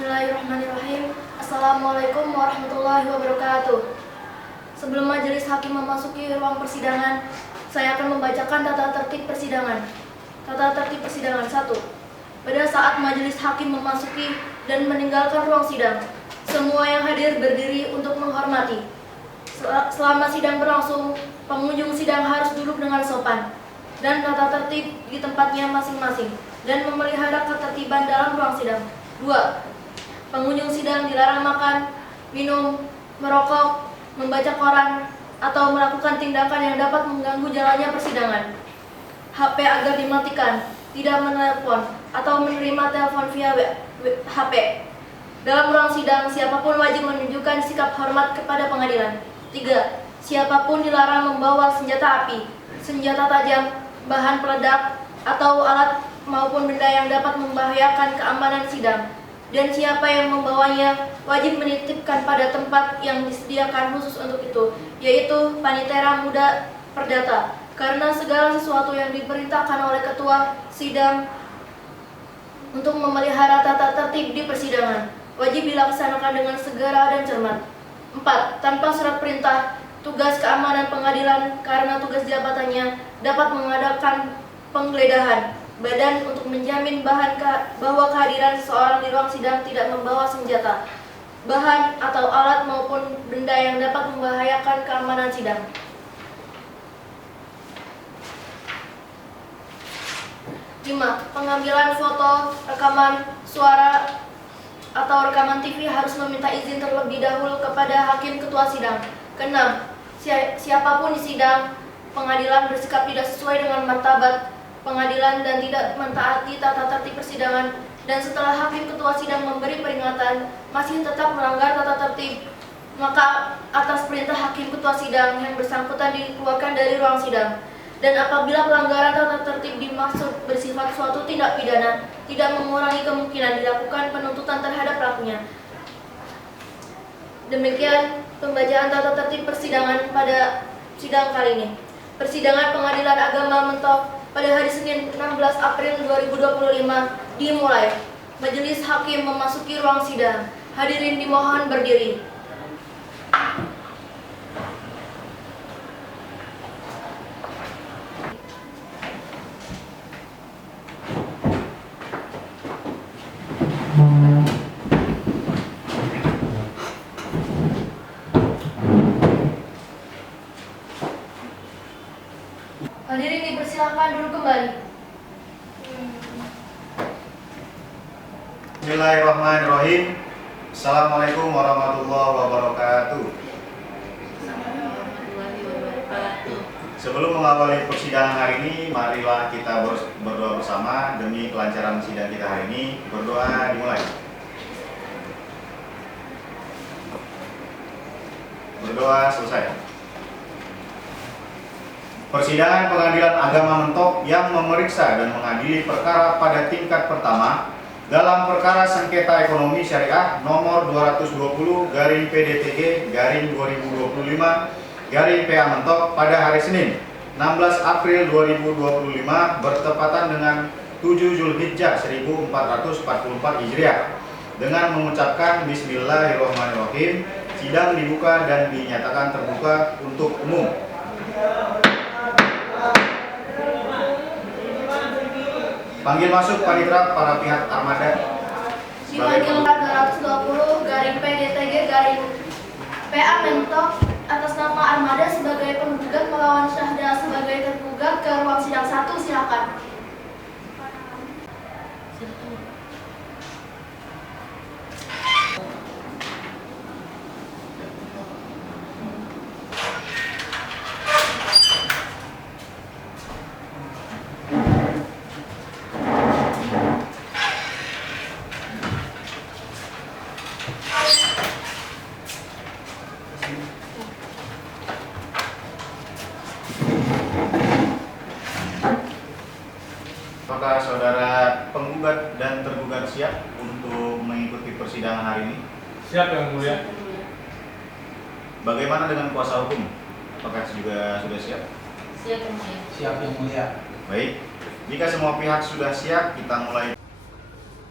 Bismillahirrahmanirrahim. Assalamualaikum warahmatullahi wabarakatuh. Sebelum majelis hakim memasuki ruang persidangan, saya akan membacakan tata tertib persidangan. Tata tertib persidangan 1. Pada saat majelis hakim memasuki dan meninggalkan ruang sidang, semua yang hadir berdiri untuk menghormati. Selama sidang berlangsung, pengunjung sidang harus duduk dengan sopan dan tata tertib di tempatnya masing-masing dan memelihara ketertiban dalam ruang sidang. 2. Pengunjung sidang dilarang makan, minum, merokok, membaca koran, atau melakukan tindakan yang dapat mengganggu jalannya persidangan. HP agar dimatikan, tidak menelepon, atau menerima telepon via HP. Dalam ruang sidang, siapapun wajib menunjukkan sikap hormat kepada pengadilan. 3. Siapapun dilarang membawa senjata api, senjata tajam, bahan peledak, atau alat maupun benda yang dapat membahayakan keamanan sidang. Dan siapa yang membawanya wajib menitipkan pada tempat yang disediakan khusus untuk itu, yaitu Panitera Muda Perdata. Karena segala sesuatu yang diperintahkan oleh ketua sidang untuk memelihara tata tertib di persidangan wajib dilaksanakan dengan segera dan cermat. 4. Tanpa surat perintah, tugas keamanan pengadilan karena tugas jabatannya dapat mengadakan penggeledahan badan untuk menjamin bahwa kehadiran seseorang di ruang sidang tidak membawa senjata, bahan atau alat maupun benda yang dapat membahayakan keamanan sidang. 5. Pengambilan foto, rekaman suara, atau rekaman TV harus meminta izin terlebih dahulu kepada hakim ketua sidang. 6. Siapapun di sidang pengadilan bersikap tidak sesuai dengan martabat pengadilan dan tidak mentaati tata tertib persidangan, dan setelah hakim ketua sidang memberi peringatan masih tetap melanggar tata tertib, maka atas perintah hakim ketua sidang yang bersangkutan dikeluarkan dari ruang sidang. Dan apabila pelanggaran tata tertib dimaksud bersifat suatu tindak pidana, tidak mengurangi kemungkinan dilakukan penuntutan terhadap pelakunya. Demikian pembacaan tata tertib persidangan pada sidang kali ini. Persidangan Pengadilan Agama Mentok pada hari Senin 16 April 2025 dimulai. Majelis hakim memasuki ruang sidang. Hadirin dimohon berdiri. Hadirin dipersilakan duduk kembali. Bismillahirrahmanirrahim. Assalamualaikum warahmatullahi wabarakatuh. Sebelum mengawali persidangan hari ini, marilah kita berdoa bersama demi kelancaran sidang kita hari ini. Berdoa dimulai. Berdoa selesai. Persidangan Pengadilan Agama Mentok yang memeriksa dan mengadili perkara pada tingkat pertama dalam perkara sengketa ekonomi syariah nomor 220-PDTG-2025-PA Mentok pada hari Senin 16 April 2025 bertepatan dengan 7 Zulhijjah 1444 Hijriah. Dengan mengucapkan Bismillahirrahmanirrahim, sidang dibuka dan dinyatakan terbuka untuk umum. Panggil masuk panitera para pihak armada. Dipanggil 220-PDTG-PA Mentok atas nama armada sebagai penggugat melawan Syahda sebagai tergugat ke ruang sidang 1. Silakan. Apakah saudara penggugat dan tergugat siap untuk mengikuti persidangan hari ini? Siap Yang Mulia. Bagaimana dengan kuasa hukum? Apakah juga sudah siap? Siap, Yang Mulia. Siap Yang Mulia. Baik, jika semua pihak sudah siap, kita mulai.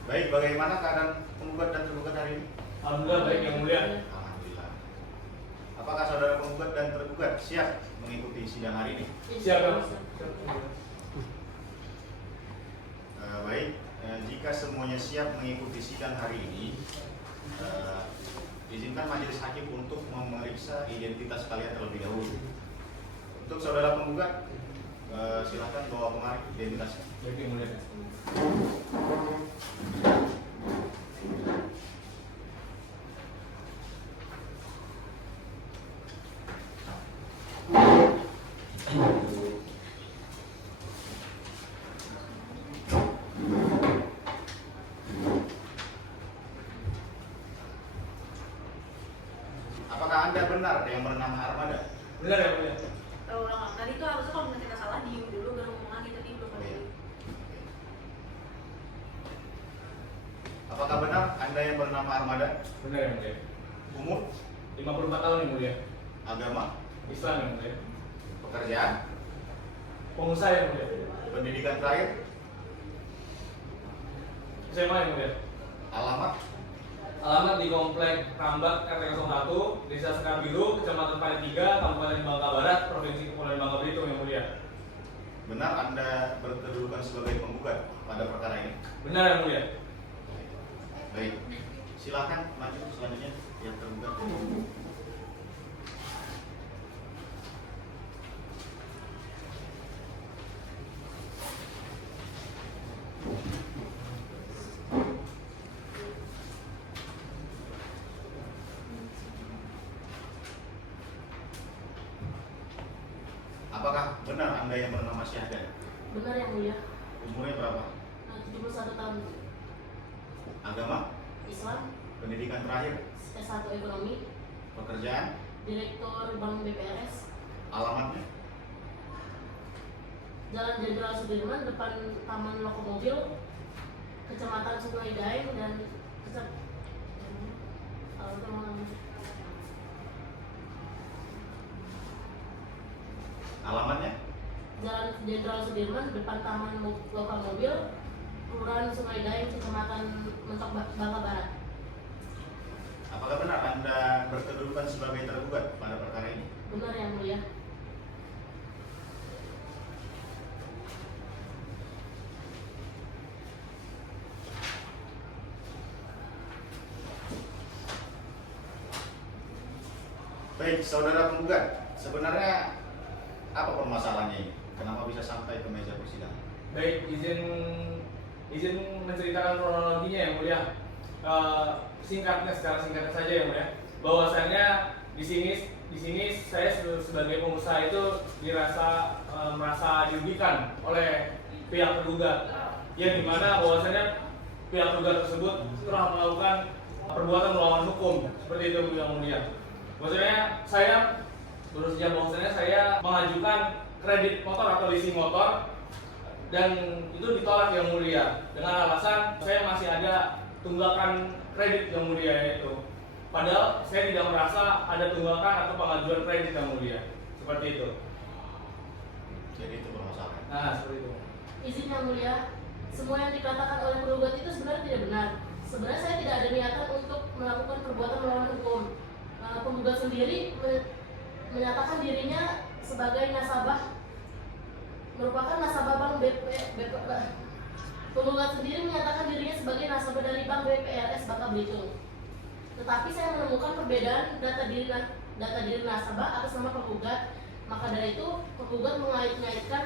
Baik, bagaimana keadaan penggugat dan tergugat hari ini? Alhamdulillah baik yang mulia. Alhamdulillah. Apakah saudara penggugat dan tergugat siap mengikuti sidang hari ini? Siap Bang. Baik, jika semuanya siap mengikuti sidang hari ini, izinkan majelis hakim untuk memeriksa identitas kalian terlebih dahulu. Untuk saudara penggugat, silakan bawa kemari identitasnya. Baik yang mulia. Apakah Anda benar yang bernama Armada? Benar yang mulia. Kalau ulang tadi itu harusnya kalau misalnya kita salah diem dulu baru ngomong lagi tapi belum ada. Apakah benar Anda yang bernama Armada? Benar yang mulia. Umur, 54 tahun yang mulia. agama, Islam yang mulia. pekerjaan, Pengusaha yang mulia. pendidikan terakhir, SMA yang mulia. alamat, Alamat di Komplek Rambat RT 01, Desa Sekar Biru, Kecamatan Pari 3, Kabupaten Bangka Barat, Provinsi Kepulauan Bangka Belitung yang mulia. benar Anda berkedudukan sebagai penggugat pada perkara ini? Benar yang mulia. Baik, silakan maju selanjutnya yang tergugat. Apakah benar Anda yang bernama Syahdan? Benar yang mulia. Umurnya berapa? 71 tahun. Agama, Islam, pendidikan terakhir, S1 ekonomi, pekerjaan, Direktur Bank BPRS, alamatnya, Jalan Jenderal Sudirman depan Taman Lokomobil, Kecamatan Sungai Daeng dan alamatnya, Jalan Jenderal Sudirman depan Taman Lokomobil, Kelurahan Sungai Daeng, Kecamatan Mentok Bangka Barat. apakah benar Anda berkedudukan sebagai tergugat pada perkara ini? Benar yang mulia. Baik, saudara penggugat, sebenarnya apa permasalahannya ini? Kenapa bisa sampai ke meja persidangan? Baik, izin menceritakan kronologinya yang mulia. Secara singkat saja yang mulia. Bahwasannya di sini saya sebagai pengusaha itu merasa dirugikan oleh pihak tergugat. Yang dimana bahwasannya pihak tergugat tersebut telah melakukan perbuatan melawan hukum seperti itu yang mulia. Bahwasanya saya mengajukan kredit motor atau leasing motor dan itu ditolak yang mulia dengan alasan saya masih ada tunggakan kredit yang mulia itu. Padahal saya tidak merasa ada tunggakan atau pengajuan kredit yang mulia. Seperti itu. Jadi itu permasalahan. Nah, seperti itu. Izin yang mulia, semua yang dikatakan oleh penggugat itu sebenarnya tidak benar. Sebenarnya saya tidak ada niatan untuk melakukan perbuatan melawan hukum. Penggugat sendiri menyatakan dirinya sebagai nasabah, merupakan nasabah Bank Penggugat sendiri menyatakan dirinya sebagai nasabah dari Bank BPRS Bangka Belitung. Tetapi saya menemukan perbedaan data diri nasabah atas nama penggugat. Maka dari itu penggugat mengait-ngaitkan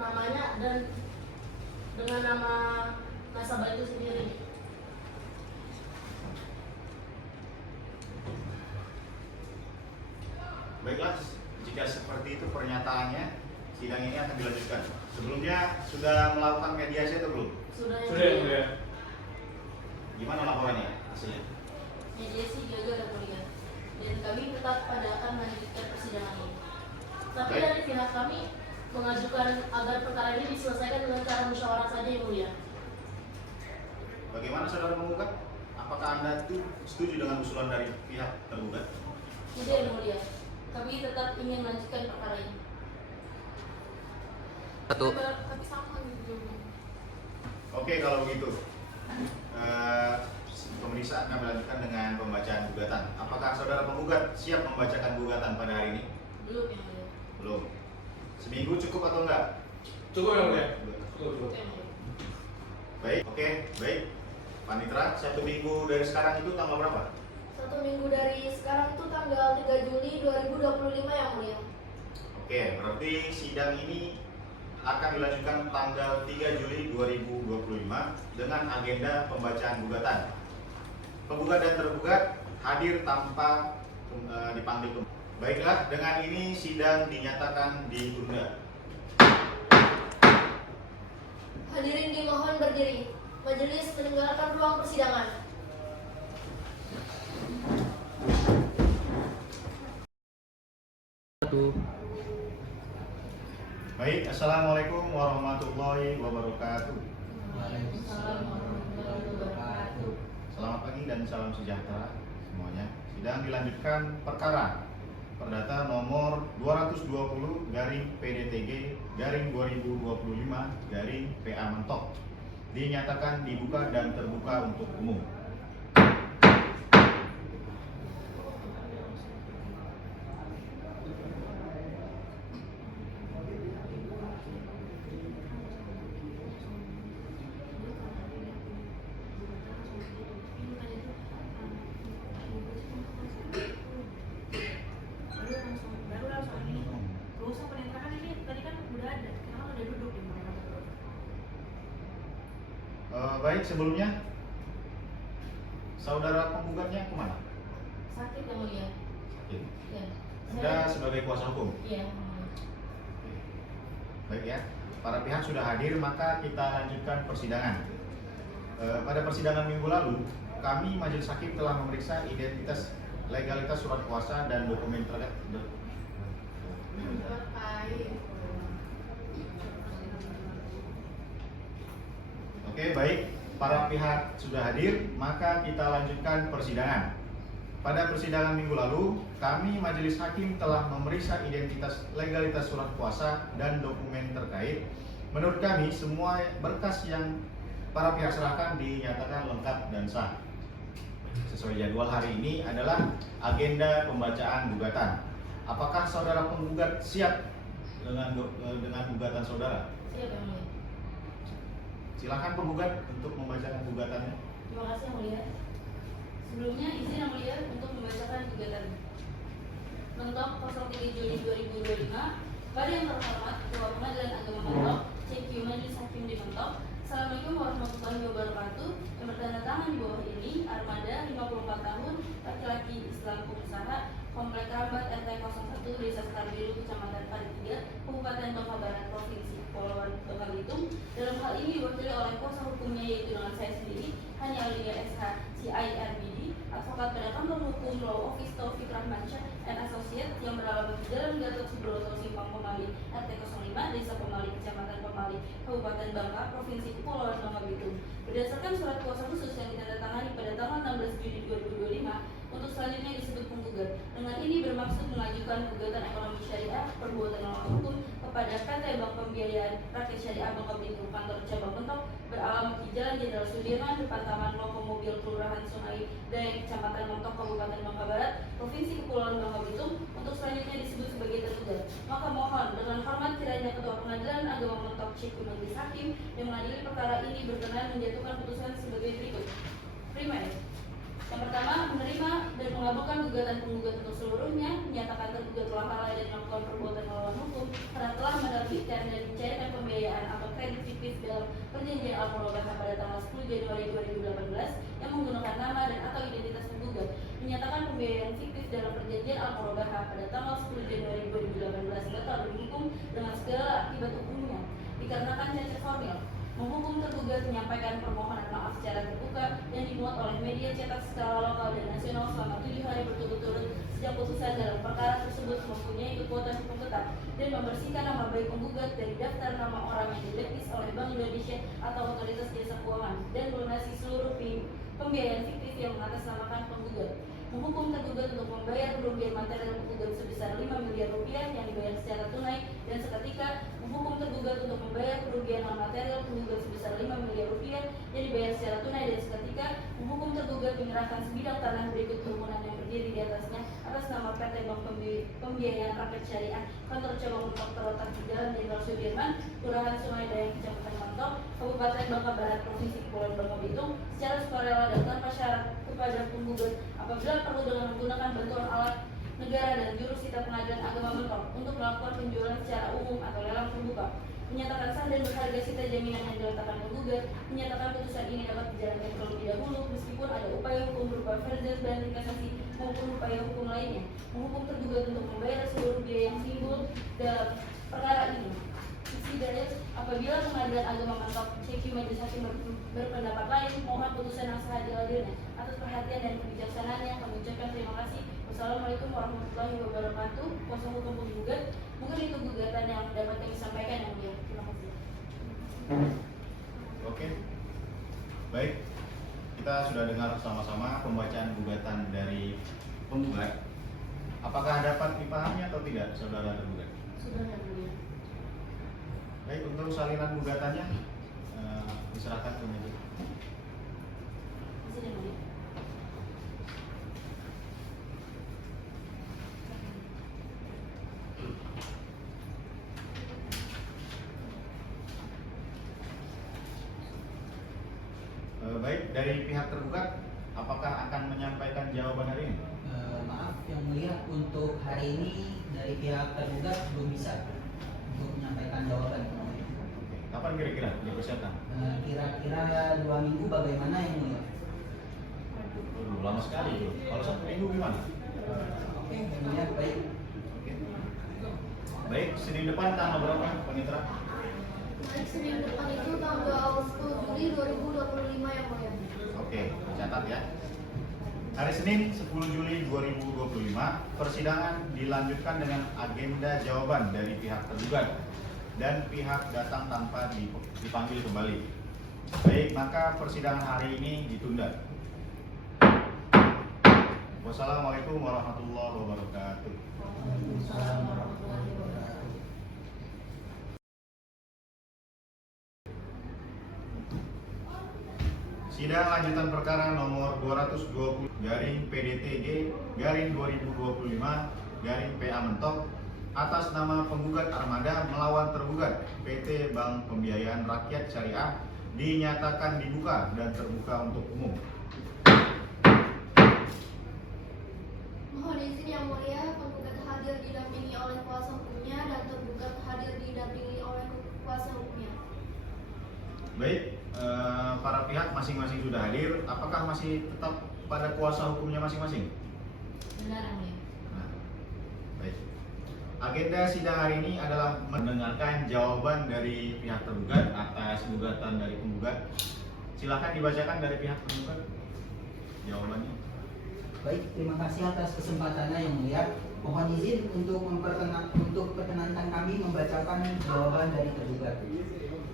namanya dan dengan nama nasabah itu sendiri. Baiklah, jika seperti itu pernyataannya, sidang ini akan dilanjutkan. Sebelumnya sudah melakukan mediasi atau belum? Sudah yang Sudah yang mulia. mulia. Gimana laporannya hasilnya? Mediasi gagal yang mulia. Dan kami tetap akan melanjutkan persidangan ini. Tapi Baik. dari pihak kami mengajukan agar perkara ini diselesaikan dengan cara musyawarah saja yang mulia. Bagaimana saudara penggugat? Apakah Anda setuju dengan usulan dari pihak tergugat? Tidak yang mulia. Kami tetap ingin melanjutkan perkara ini. Tapi sama gitu. Oke, kalau begitu. Pemeriksaan kami lanjutkan dengan pembacaan gugatan. Apakah saudara penggugat siap membacakan gugatan pada hari ini? Belum yang mulia. Belum. Seminggu cukup atau enggak? Cukup yang mulia. Cukup. Yang mulia. Baik, oke, baik. Panitra, 1 minggu dari sekarang itu tanggal berapa? 1 minggu dari sekarang itu tanggal 3 Juli 2025 yang mulia. Oke, berarti sidang ini akan dilanjutkan tanggal 3 Juli 2025 dengan agenda pembacaan gugatan. Penggugat dan tergugat hadir tanpa dipanggil. Baiklah, dengan ini sidang dinyatakan ditunda. Hadirin dimohon berdiri. Majelis meninggalkan ruang persidangan. Baik, assalamualaikum warahmatullahi wabarakatuh. Selamat pagi dan salam sejahtera semuanya. Sidang dilanjutkan perkara perdata nomor 220 PDTG 2025 PA Mentok dinyatakan dibuka dan terbuka untuk umum. Baru langsung ini. Gak usah penindakan ini tadi kan udah ada. Kenapa udah duduk di mana? Baik, sebelumnya saudara penggugatnya kemana? Sakit yang mulia. Sakit. Ya. Anda sebagai kuasa hukum. Iya. Baik ya, para pihak sudah hadir, maka kita lanjutkan persidangan. Pada persidangan minggu lalu, kami majelis hakim telah memeriksa identitas, legalitas surat kuasa dan dokumen terkait. Oke, baik, para pihak sudah hadir, maka kita lanjutkan persidangan. Pada persidangan minggu lalu, kami majelis hakim telah memeriksa identitas, legalitas surat kuasa dan dokumen terkait. Menurut kami, semua berkas yang para pihak serahkan dinyatakan lengkap dan sah. Sesuai jadwal hari ini adalah agenda pembacaan gugatan. Apakah saudara penggugat siap dengan gugatan saudara? Siap yang mulia. Silakan penggugat untuk membacakan gugatannya. Terima kasih yang mulia. Sebelumnya izin yang mulia untuk membacakan gugatan. Mentok 03 Juli 2025 pada yang terhormat Ketua Pengadilan Agama Mentok, CQ Majelis Hakim di Mentok. Assalamualaikum warahmatullahi wabarakatuh. Yang bertanda tangan di bawah ini Armada 54 tahun, laki-laki Islam pengusaha, Komplek Kerabat RT 01 Desa Sekarbilu, Kecamatan Padi 3, Kabupaten Bangka Barat, Provinsi Kepulauan Bangka Belitung. Dalam hal ini diwakili oleh kuasa hukumnya yaitu dengan saya sendiri, Hanya Aulia SH CIRBD, advokat pada kantor hukum Law Office Taufik Rahmansyah and Associate yang beralamat di Jalan Gatot Subroto Simpang Pemali RT 05 Desa Pemali, Kecamatan Pemali, Kabupaten Bangka, Provinsi Kepulauan Bangka Belitung. Berdasarkan surat kuasa khusus yang ditandatangani pada tanggal 16 Juni 2025, untuk selanjutnya disebut penggugat. Dengan ini bermaksud mengajukan gugatan ekonomi syariah perbuatan melawan hukum kepada PT Bank Pembiayaan Rakyat Syariah Bangka Belitung kantor cabang Mentok beralamat di Jalan Jenderal Sudirman depan Taman Lokomobil Kelurahan Sungai Daeng Kecamatan Mentok Kabupaten Bangka Barat Provinsi Kepulauan Bangka Belitung untuk selanjutnya disebut sebagai tergugat. Maka mohon dengan hormat kiranya Ketua Pengadilan Agama Mentok CQ Majelis Hakim yang mengadili perkara ini berkenan menjatuhkan putusan sebagai berikut. Primer, yang pertama, menerima dan mengabulkan gugatan penggugat untuk seluruhnya, menyatakan tergugat telah lalai dan melakukan perbuatan melawan hukum karena telah menerbitkan dan mencairkan pembiayaan atau kredit fiktif dalam perjanjian Al-Murabahah pada tanggal 10 Januari 2018 yang menggunakan nama dan atau identitas penggugat, menyatakan pembiayaan fiktif dalam perjanjian Al-Murabahah pada tanggal 10 Januari 2018 batal demi hukum dengan segala akibat hukumnya, dikarenakan cacat formil. Menghukum tergugat menyampaikan permohonan maaf secara terbuka yang dimuat oleh media cetak skala lokal dan nasional selama 7 hari berturut-turut sejak putusan dalam perkara tersebut mempunyai kekuatan hukum tetap dan membersihkan nama baik penggugat dari daftar nama orang yang diblacklist oleh Bank Indonesia atau Otoritas Jasa Keuangan dan melunasi seluruh pembiayaan fiktif yang mengatasnamakan penggugat. Menghukum tergugat untuk membayar kerugian material penggugat sebesar 5 miliar rupiah yang dibayar secara tunai dan seketika menghukum tergugat untuk membayar kerugian non material penggugat sebesar 5 miliar rupiah yang dibayar secara tunai menghukum tergugat menyerahkan sebidang tanah berikut bangunan yang berdiri di atasnya atas nama PT Bank Pembiayaan Rakyat Syariah, kantor cabang Mentok terletak di Jalan Jenderal Sudirman, Kelurahan Sungai Dayang, Kecamatan Mentok, Kabupaten Bangka Barat, Provinsi Kepulauan Bangka Belitung, secara sukarela dan tanpa syarat kepada penggugat apabila perlu dengan menggunakan bantuan alat negara dan jurusita Pengadilan Agama Mentok untuk melakukan penjualan secara umum atau lelang terbuka. Menyatakan sah dan berharga sita jaminan yang diletakkan penggugat, menyatakan putusan ini dapat dijalankan terlebih dahulu meskipun ada upaya hukum berupa versus dan kasasi maupun upaya hukum lainnya, menghukum tergugat untuk membayar seluruh biaya yang timbul dalam perkara ini. Isi dalil, apabila Pengadilan Agama Mentok CQ Majelis Hakim berpendapat lain, mohon putusan yang seadil-adilnya. Atas perhatian dan kebijaksanaannya kami ucapkan terima kasih. Wassalamualaikum warahmatullahi wabarakatuh. Kuasa hukum penggugat, mungkin itu gugatan yang dapat kami sampaikan yang mulia. Terima kasih. Oke. Baik. Kita sudah dengar sama-sama pembacaan gugatan dari penggugat. Apakah dapat dipahami atau tidak, saudara tergugat? Sudah yang mulia. Baik, untuk salinan gugatannya diserahkan ke meja. Izin yang mulia. Baik, dari pihak tergugat, apakah akan menyampaikan jawaban hari ini? Maaf yang mulia, untuk hari ini dari pihak tergugat belum bisa untuk menyampaikan jawaban. Kapan kira-kira dipersiapkan? Kira-kira 2 minggu bagaimana yang mulia? Lama sekali itu. Kalau 1 minggu gimana? Oke, yang mulia, baik. Oke. Baik, Senin depan tanggal berapa, Panitera? Baik, Senin depan itu tanggal 10 Juli 2025 yang mulia. Oke, catat ya. Hari Senin 10 Juli 2025, persidangan dilanjutkan dengan agenda jawaban dari pihak tergugat dan pihak datang tanpa dipanggil kembali. Baik, maka persidangan hari ini ditunda. Wassalamualaikum warahmatullahi wabarakatuh. Waalaikumsalam warahmatullahi wabarakatuh. Sidang lanjutan perkara nomor 220 garing PDTG garing 2025 garing PA Mentok atas nama penggugat Armada melawan tergugat PT Bank Pembiayaan Rakyat Syariah dinyatakan dibuka dan terbuka untuk umum. Mohon izin yang mulia, penggugat hadir didampingi oleh kuasa hukumnya dan tergugat hadir didampingi oleh kuasa hukumnya. Baik, para pihak masing-masing sudah hadir. Apakah masih tetap pada kuasa hukumnya masing-masing? Benar yang mulia. Nah, baik. Agenda sidang hari ini adalah mendengarkan jawaban dari pihak tergugat atas gugatan dari penggugat. Silakan dibacakan dari pihak penggugat jawabannya. Baik, terima kasih atas kesempatannya yang mulia. Mohon izin untuk perkenankan kami membacakan jawaban dari tergugat.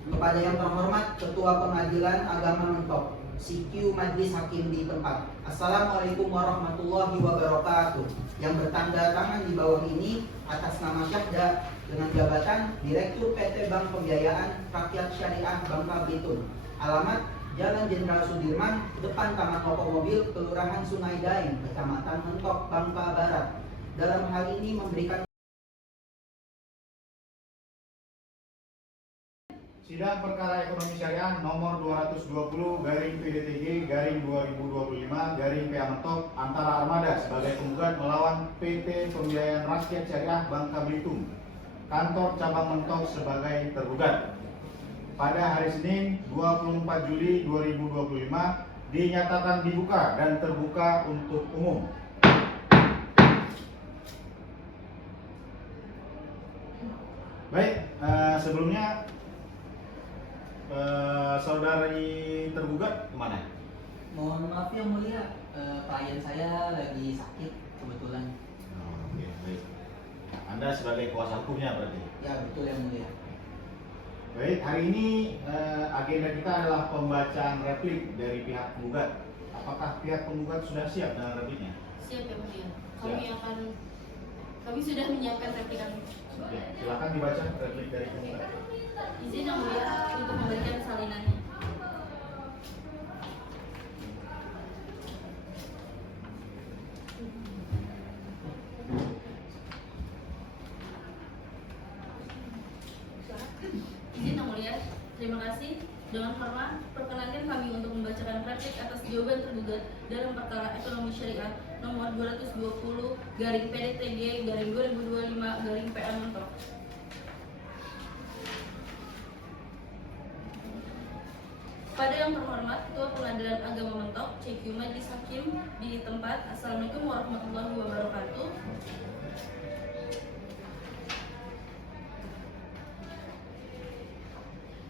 Kepada yang terhormat Ketua Pengadilan Agama Mentok, CQ Majelis Hakim di tempat. Assalamualaikum warahmatullahi wabarakatuh. Yang bertanda tangan di bawah ini atas nama Syahda dengan jabatan Direktur PT Bank Pembiayaan Rakyat Syariah Bangka Belitung. Alamat Jalan Jenderal Sudirman, depan Taman Toko Mobil, Kelurahan Sungai Dayang, Kecamatan Mentok, Bangka Barat. Dalam hal ini memberikan Sidang perkara ekonomi syariah nomor 220 garing PDTG garing 2025 garing PA Mentok antara Armada sebagai penggugat melawan PT Pembiayaan Rakyat Syariah Bangka Belitung, kantor cabang Mentok sebagai tergugat. Pada hari Senin 24 Juli 2025 dinyatakan dibuka dan terbuka untuk umum. Baik, sebelumnya saudari tergugat kemana? mohon maaf yang mulia, klien saya lagi sakit kebetulan. Oke, baik. Anda sebagai kuasa hukumnya berarti? Ya betul yang mulia. Baik, hari ini agenda kita adalah pembacaan replik dari pihak penggugat. Apakah pihak penggugat sudah siap dengan repliknya? Siap yang mulia. Kami sudah menyiapkan replik kami. Oke, silakan dibaca replik dari penggugat. Izin yang mulia untuk memberikan salinannya. Dengan hormat, perkenankan kami untuk membacakan replik atas jawaban tergugat dalam perkara ekonomi syariah nomor 220 garing PDTG garing 2025 garing PA Mentok. Pada yang terhormat Ketua Pengadilan Agama Mentok, CQ Majelis Hakim di tempat. Assalamualaikum warahmatullahi wabarakatuh.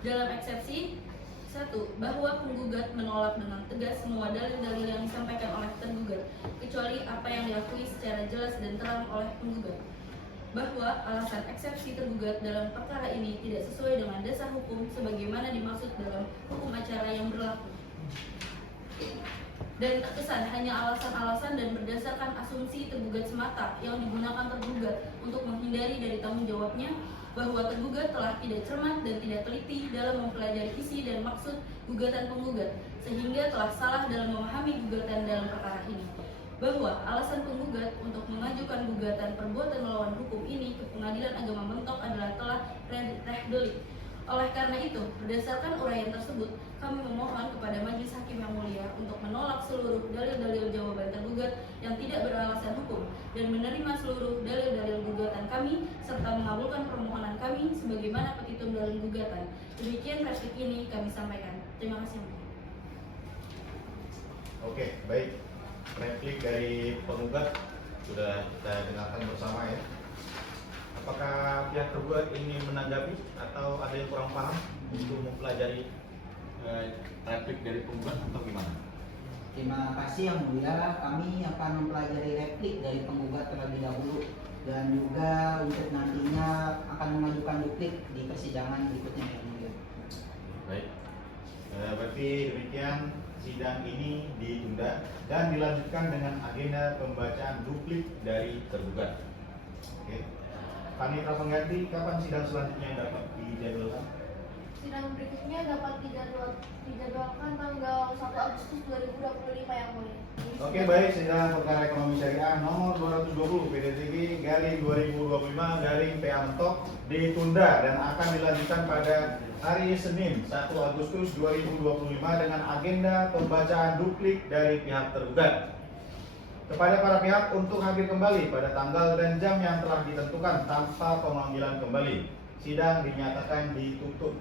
Dalam eksepsi 1. Bahwa penggugat menolak dengan tegas semua dalil-dalil yang disampaikan oleh tergugat, kecuali apa yang diakui secara jelas dan terang oleh penggugat. Bahwa alasan eksepsi tergugat dalam perkara ini tidak sesuai dengan dasar hukum sebagaimana dimaksud dalam hukum acara yang berlaku, dan terkesan hanya alasan-alasan dan berdasarkan asumsi tergugat semata yang digunakan tergugat untuk menghindari dari tanggung jawabnya, bahwa tergugat telah tidak cermat dan tidak teliti dalam mempelajari isi dan maksud gugatan penggugat, sehingga telah salah dalam memahami gugatan dalam perkara ini. Bahwa alasan penggugat untuk mengajukan gugatan perbuatan melawan hukum ini ke Pengadilan Agama Mentok adalah telah reh-delik. Oleh karena itu, berdasarkan uraian tersebut, kami memohon kepada Majelis Hakim yang mulia untuk menolak seluruh dalil-dalil jawaban tergugat yang tidak beralasan hukum dan menerima seluruh dalil-dalil gugatan kami serta mengabulkan permohonan kami sebagaimana petitum dalam gugatan. Demikian replik ini kami sampaikan. Terima kasih. Oke, baik. Replik dari penggugat sudah kita dengarkan bersama ya. Apakah pihak tergugat ingin menanggapi atau ada yang kurang paham untuk mempelajari replik dari penggugat atau gimana? Terima kasih yang mulia. Kami akan mempelajari replik dari penggugat terlebih dahulu dan juga untuk nantinya akan mengajukan duplik di persidangan berikutnya yang mulia. Baik. Berarti demikian sidang ini ditunda dan dilanjutkan dengan agenda pembacaan duplik dari tergugat. Oke. Panitra pengganti, kapan sidang selanjutnya yang dapat dijadwalkan? Sidang berikutnya dapat dijadwalkan tanggal 1 Agustus 2025 yang mulia. Oke, baik. Sidang perkara ekonomi syariah nomor 220 PDTG garing 2025 garing PA Mentok ditunda dan akan dilanjutkan pada hari Senin 1 Agustus 2025 dengan agenda pembacaan duplik dari pihak tergugat. Kepada para pihak untuk hadir kembali pada tanggal dan jam yang telah ditentukan tanpa pemanggilan kembali. Sidang dinyatakan ditutup.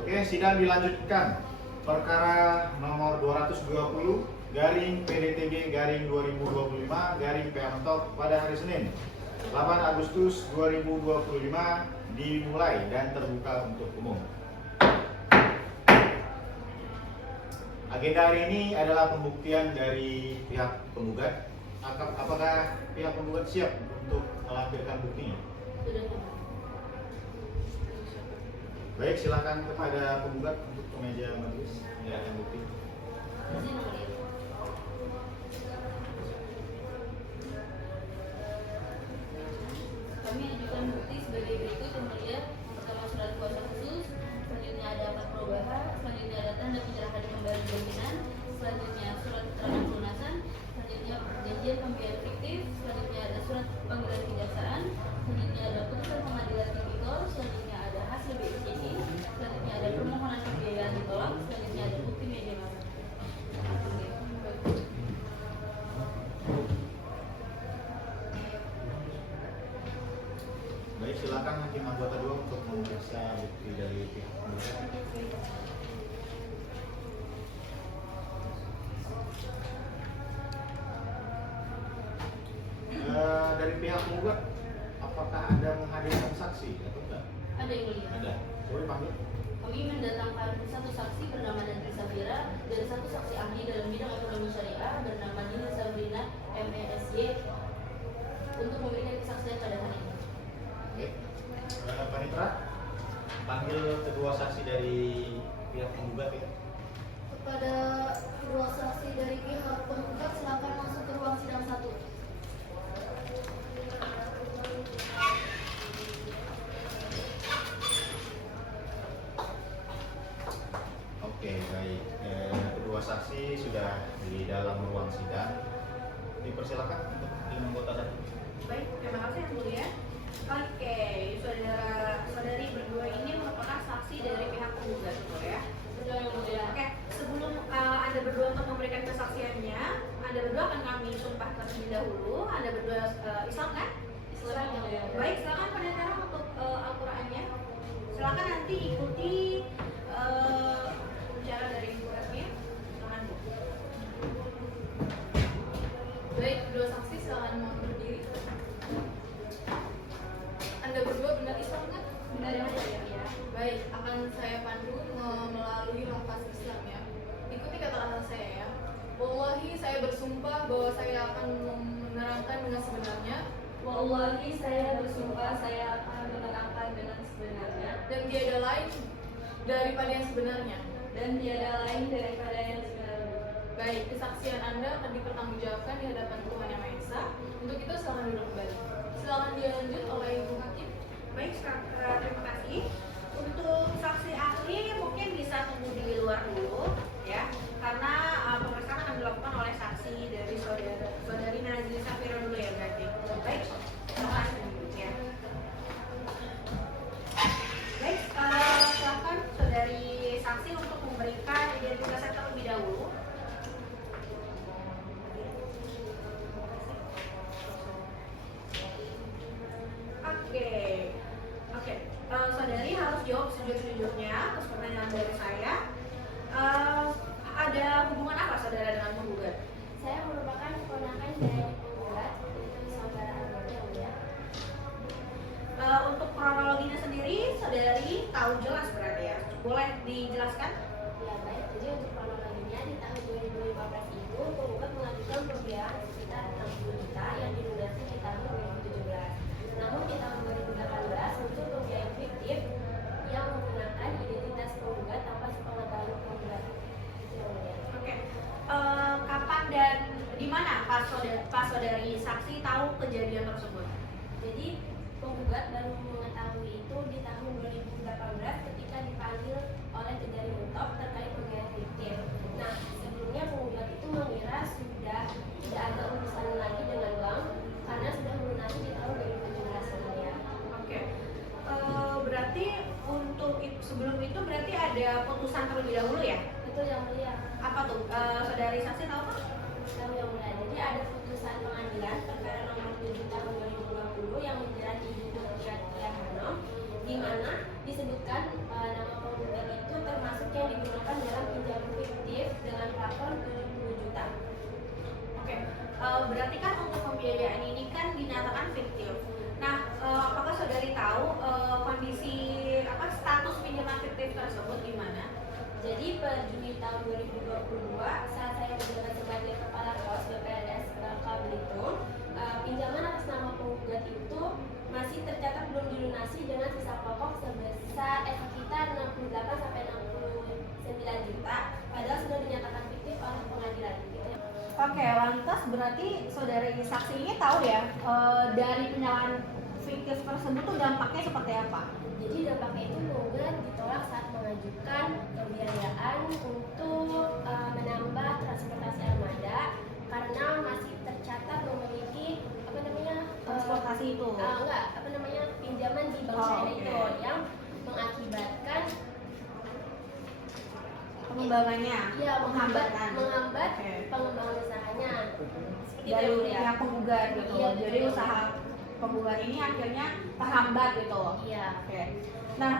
Oke, sidang dilanjutkan. Perkara nomor 220 garing PDTG garing 2025 garing PA Mentok pada hari Senin 8 Agustus 2025 dimulai dan terbuka untuk umum. Agenda hari ini adalah pembuktian dari pihak penggugat. Apakah pihak penggugat siap untuk melampirkan buktinya? Sudah. Baik, silakan kepada penggugat untuk ke meja majelis menyerahkan bukti. Izin yang mulia. Kami ajukan bukti sebagai berikut yang mulia. Pertama, surat kuasa khusus. Selanjutnya ada akad perubahan. Selanjutnya ada tanda penyerahan kembali jaminan. Selanjutnya surat keterangan pelunasan. Selanjutnya perjanjian pembiayaan fiktif. Selanjutnya ada surat panggilan kejaksaan. Selanjutnya ada putusan pengadilan tipikor. Selanjutnya ada hasil BICC. Selanjutnya ada permohonan pembiayaan ditolak. Selanjutnya ada bukti media massa. Baik, silakan hakim anggota 2 untuk memeriksa bukti dari pihak penggugat. Dari pihak penggugat, apakah ada menghadirkan saksi atau tidak? Ada yang mulia. Ada. Boleh panggil. Kami mendatangkan satu saksi bernama Nadri Safira dan satu saksi ahli dalam bidang ekonomi syariah bernama Dina Sabrina MESY untuk memberikan kesaksian pada hari ini. Oke. Panitra, panggil kedua saksi dari pihak penggugat ya. Kepada kedua saksi dari pihak penggugat silakan masuk ke ruang sidang 1. Oke, baik. Kedua saksi sudah di dalam ruang sidang. persilakan untuk 5 anggota tadi. Baik, terima kasih Yang Mulia. Oke, saudara-saudari berdua ini merupakan saksi dari pihak penggugat, betul ya? Betul Yang Mulia. Oke, sebelum Anda berdua untuk memberikan kesaksiannya, Anda berdua akan kami sumpah terlebih dahulu. Anda berdua Islam kan? Islam Yang Mulia. Baik, silakan pendeta untuk Al-Qur'annya. Silakan nanti ikuti bicara dari penggugatnya. Silakan Bu. Baik, kedua saksi silakan mohon berdiri. Anda berdua benar Islam kan? Benar Yang Mulia. Ya. Baik, akan saya pandu melalui lafaz Islam ya. Ikuti kata-kata saya ya. Wallahi saya bersumpah bahwa saya akan menerangkan dengan sebenarnya Wallahi saya bersumpah saya akan menerangkan dengan sebenarnya dan tiada lain daripada yang sebenarnya. dan tiada lain daripada yang sebenarnya. Baik, kesaksian Anda akan dipertanggungjawabkan di hadapan Tuhan Yang Maha Esa. Untuk itu silakan duduk kembali. Silakan dilanjut oleh Ibu Hakim. Baik, terima kasih. Untuk saksi ahli mungkin bisa tunggu di luar dulu ya, karena pemeriksaan akan dilakukan oleh saksi dari saudari Nazli Safira dulu ya berarti. Baik, terima kasih ya. Baik, silakan saudari saksi untuk memberikan identitasnya terlebih dahulu. Oke. Saudari harus jawab sejujur-jujurnya atas pertanyaan dari saya. Ada hubungan apa saudara dengan penggugat? Saya merupakan keponakan dari penggugat, yaitu saudara Anwar Yang Mulia. Untuk kronologinya sendiri, saudari tahu jelas berarti ya? Boleh dijelaskan? Ya baik, jadi untuk kronologinya di tahun 2015 itu penggugat mengajukan pembiayaan sekitar 60 juta yang dilunasi di tahun 2017. Namun di tahun 2018 muncul pembiayaan fiktif yang menggunakan identitas penggugat tanpa sepengetahuan penggugat. Itu yang mulia. Oke. Kapan dan di mana pas saudari saksi tahu kejadian tersebut? Jadi penggugat baru mengetahui itu di tahun 2018 ketika dipanggil oleh Kejari Mentop terkait pembiayaan fiktif. Nah, sebelumnya penggugat itu mengira sudah tidak ada urusan lagi dengan bank karena sudah melunasi di tahun 2017 ini ya. Oke. Berarti untuk sebelum itu berarti ada putusan terlebih dahulu ya? Betul Yang Mulia. Apa tuh? Saudari saksi tahu kan? Tahu Yang Mulia. Jadi ada putusan pengadilan perkara nomor 7 tahun 2020 yang menjerat Ibu Nurhayati Hanum, di mana disebutkan nama penggugat itu termasuk yang digunakan dalam pinjaman fiktif dengan plafon 70 juta. Oke. Berarti kan untuk pembiayaan ini kan dinyatakan fiktif. Nah, apakah saudari tahu kondisi status pinjaman fiktif tersebut gimana? Jadi per Juni tahun 2022 saat saya menjabat sebagai Kepala Pos BPNS Bangka Belitung, pinjaman atas nama penggugat itu masih tercatat belum dilunasi dengan sisa pokok sebesar sekitar 68 sampai 69 juta, padahal sudah dinyatakan fiktif oleh pengadilan. Gitu ya. Oke, lantas berarti saudari saksi ini tahu ya dari pinjaman fiktif tersebut tuh dampaknya seperti apa? Jadi dampaknya itu penggugat ditolak saat mengajukan pembiayaan untuk menambah transportasi armada karena masih tercatat memiliki Transportasi itu. pinjaman di bank syariah itu yang mengakibatkan Pengembangannya. ya menghambat Oke. pengembangan usahanya. Seperti Dari itu ya. pihak penggugat gitu. Iya, Jadi betul. usaha penggugat ini akhirnya terhambat gitu. Iya. Oke. Nah,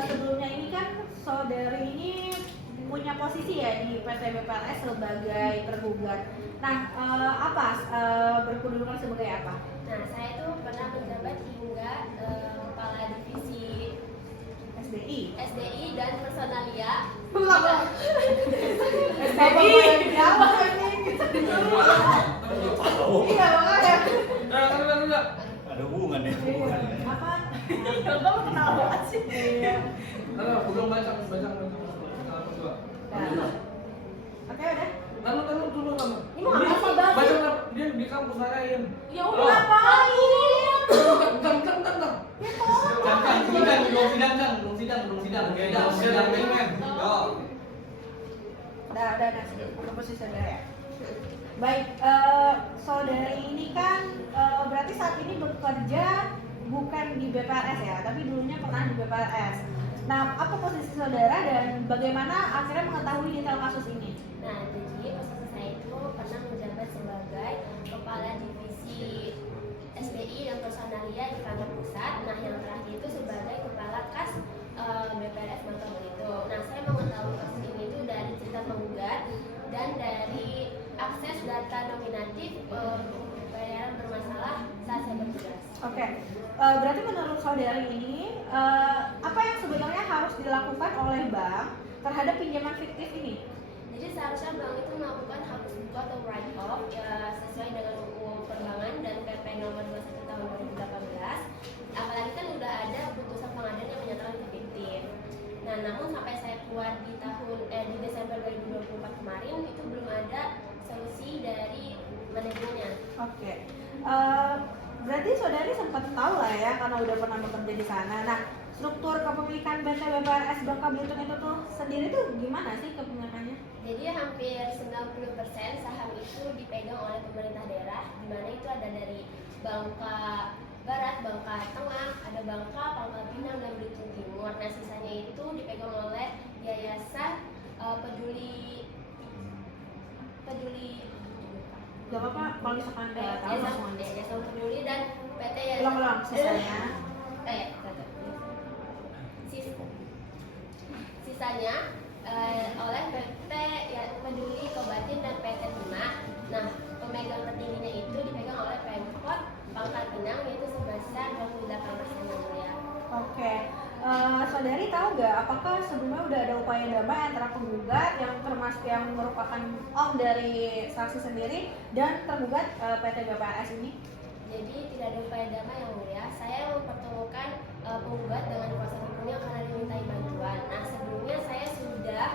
sebelumnya ini kan saudari ini punya posisi ya di PT BPLS sebagai tergugat. Nah, berkedudukan sebagai apa? Nah, saya itu pernah menjabat hingga kepala divisi SDI dan personalia. SDI. Iya, makanya. Enggak. Ada hubungannya. Apa? Bapak kenal banget sih. Belum baca. Nah. Oke, udah. Lalu dulu kamu. Ini mau apa banget? Baca dia di kampus lain. Ya udah ngapain? Bentar. Belum sidang. Udah, nah. Untuk posisi saudara ya. Baik, saudari ini kan berarti saat ini bekerja bukan di BPRS ya, tapi dulunya pernah di BPRS. Nah, apa posisi saudara dan bagaimana akhirnya mengetahui detail kasus ini? Nah, jadi posisi saya itu pernah menjabat sebagai kepala divisi SBI dan personalia di kantor pusat. Nah, yang terakhir itu sebagai kepala kas BPRS Bangka Belitung. Nah, saya mengetahui kasus ini itu dari cerita penggugat dan dari akses data nominatif bayaran bermasalah saat saya bertugas. Oke, berarti menurut saudari ini apa yang sebenarnya harus dilakukan oleh bank terhadap pinjaman fiktif ini? Jadi seharusnya bank itu melakukan hapus buku atau write off ya, sesuai dengan UU Perbankan dan PP nomor 21 tahun 2018. Apalagi kan udah ada putusan pengadilan yang menyatakan itu fiktif. Nah, namun sampai saya keluar di Desember 2024 kemarin itu belum ada solusi dari manajemennya. Oke, berarti saudari sempat tahu lah ya karena udah pernah bekerja di sana. Nah, struktur kepemilikan PT BPRS Bangka Belitung itu tuh sendiri tuh gimana sih kepemilikannya? Jadi hampir 90% saham itu dipegang oleh pemerintah daerah, di mana itu ada dari Bangka Barat, Bangka Tengah, ada Bangka, Pangkal Pinang, dan Belitung Timur. Nah, sisanya itu dipegang oleh Yayasan Peduli Gak apa-apa kalau misalkan nggak tahu langsung aja. Yayasan Peduli dan PT Ulang-ulang sisanya. Sisanya oleh PT Peduli Kobatin dan PT Tuna. Nah, pemegang tertingginya itu dipegang oleh Pemkot Pangkal Pinang, yaitu sebesar 28% yang mulia. Oke, saudari tahu nggak apakah sebelumnya udah ada upaya damai antara penggugat yang termasuk yang merupakan om dari saksi sendiri dan tergugat PT BPRS ini? Jadi tidak ada upaya damai yang mulia. Saya mempertemukan penggugat dengan kuasa hukumnya karena dimintai bantuan. Nah, sebelumnya saya sudah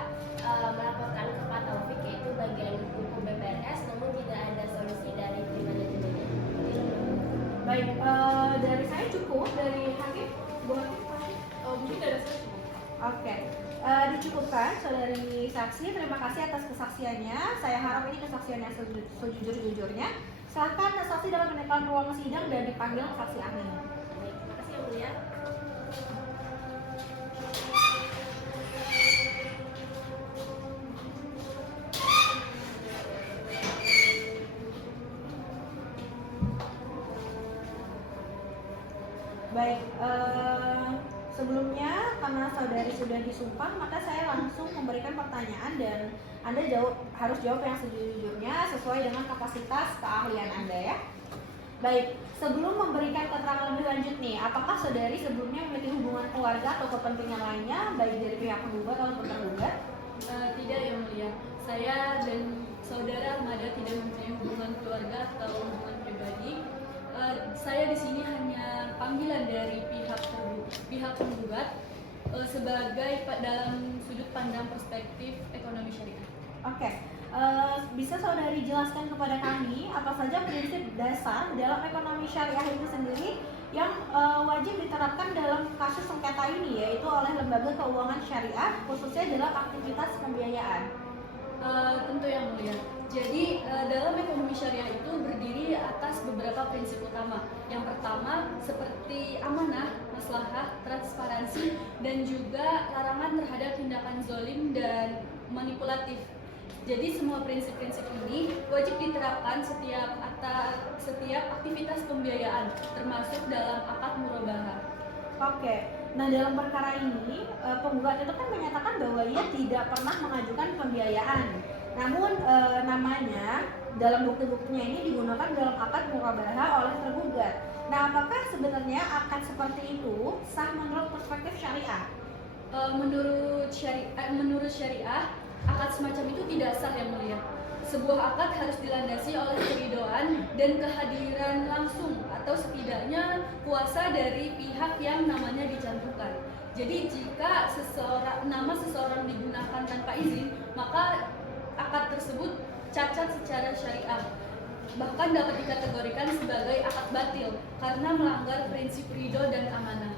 melaporkan ke Pak Taufik, yaitu bagian hukum BPRS, namun tidak ada solusi dari tim manajemennya. Baik, dari saya cukup, dari hakim, Bu Hakim, Mungkin dari saya cuma. Oke, dicukupkan saudari saksi. Terima kasih atas kesaksiannya. Saya harap ini kesaksiannya sejujur-jujurnya. Silakan saksi dapat meninggalkan ruang sidang dan dipanggil saksi ahli. Baik, terima kasih yang mulia. Baik, sebelumnya karena saudari sudah disumpah, maka saya langsung memberikan pertanyaan dan Anda harus jawab yang sejujurnya sesuai dengan kapasitas keahlian Anda ya. Baik, sebelum memberikan keterangan lebih lanjut nih, apakah saudari sebelumnya memiliki hubungan keluarga atau kepentingan lainnya, baik dari pihak penggugat atau tergugat? Tidak yang mulia, saya dan saudara Armada tidak mempunyai hubungan keluarga atau hubungan pribadi. Saya di sini hanya panggilan dari pihak penggugat sebagai dalam sudut pandang perspektif ekonomi syariah. Oke, bisa saudari jelaskan kepada kami apa saja prinsip dasar dalam ekonomi syariah itu sendiri yang wajib diterapkan dalam kasus sengketa ini, yaitu oleh lembaga keuangan syariah khususnya dalam aktivitas pembiayaan? Tentu yang mulia. Jadi dalam ekonomi syariah itu berdiri atas beberapa prinsip utama. Yang pertama seperti amanah, maslahah, transparansi, dan juga larangan terhadap tindakan zolim dan manipulatif. Jadi semua prinsip-prinsip ini wajib diterapkan setiap aktivitas pembiayaan, termasuk dalam akad murabahah. Oke, nah dalam perkara ini penggugat itu kan menyatakan bahwa ia tidak pernah mengajukan pembiayaan. Namun namanya dalam bukti-buktinya ini digunakan dalam akad murabahah oleh tergugat. Nah, apakah sebenarnya akad seperti itu sah menurut perspektif syariah? Menurut syariah, akad semacam itu tidak sah yang mulia. Sebuah akad harus dilandasi oleh keridhaan dan kehadiran langsung atau setidaknya kuasa dari pihak yang namanya dicantumkan. Jadi jika nama seseorang digunakan tanpa izin, maka akad tersebut cacat secara syariah. Bahkan dapat dikategorikan sebagai akad batil karena melanggar prinsip ridho dan amanah.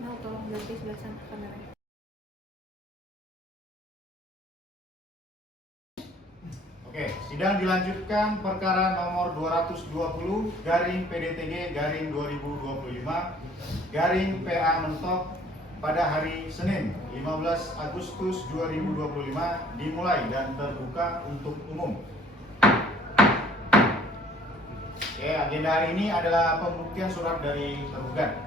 Nah, tolong ganti sebelah sana kamera. Oke, sidang dilanjutkan perkara nomor 220 garing PDTG garing 2025 garing PA Mentok pada hari Senin 15 Agustus 2025 dimulai dan terbuka untuk umum. Oke, agenda hari ini adalah pembuktian surat dari tergugat.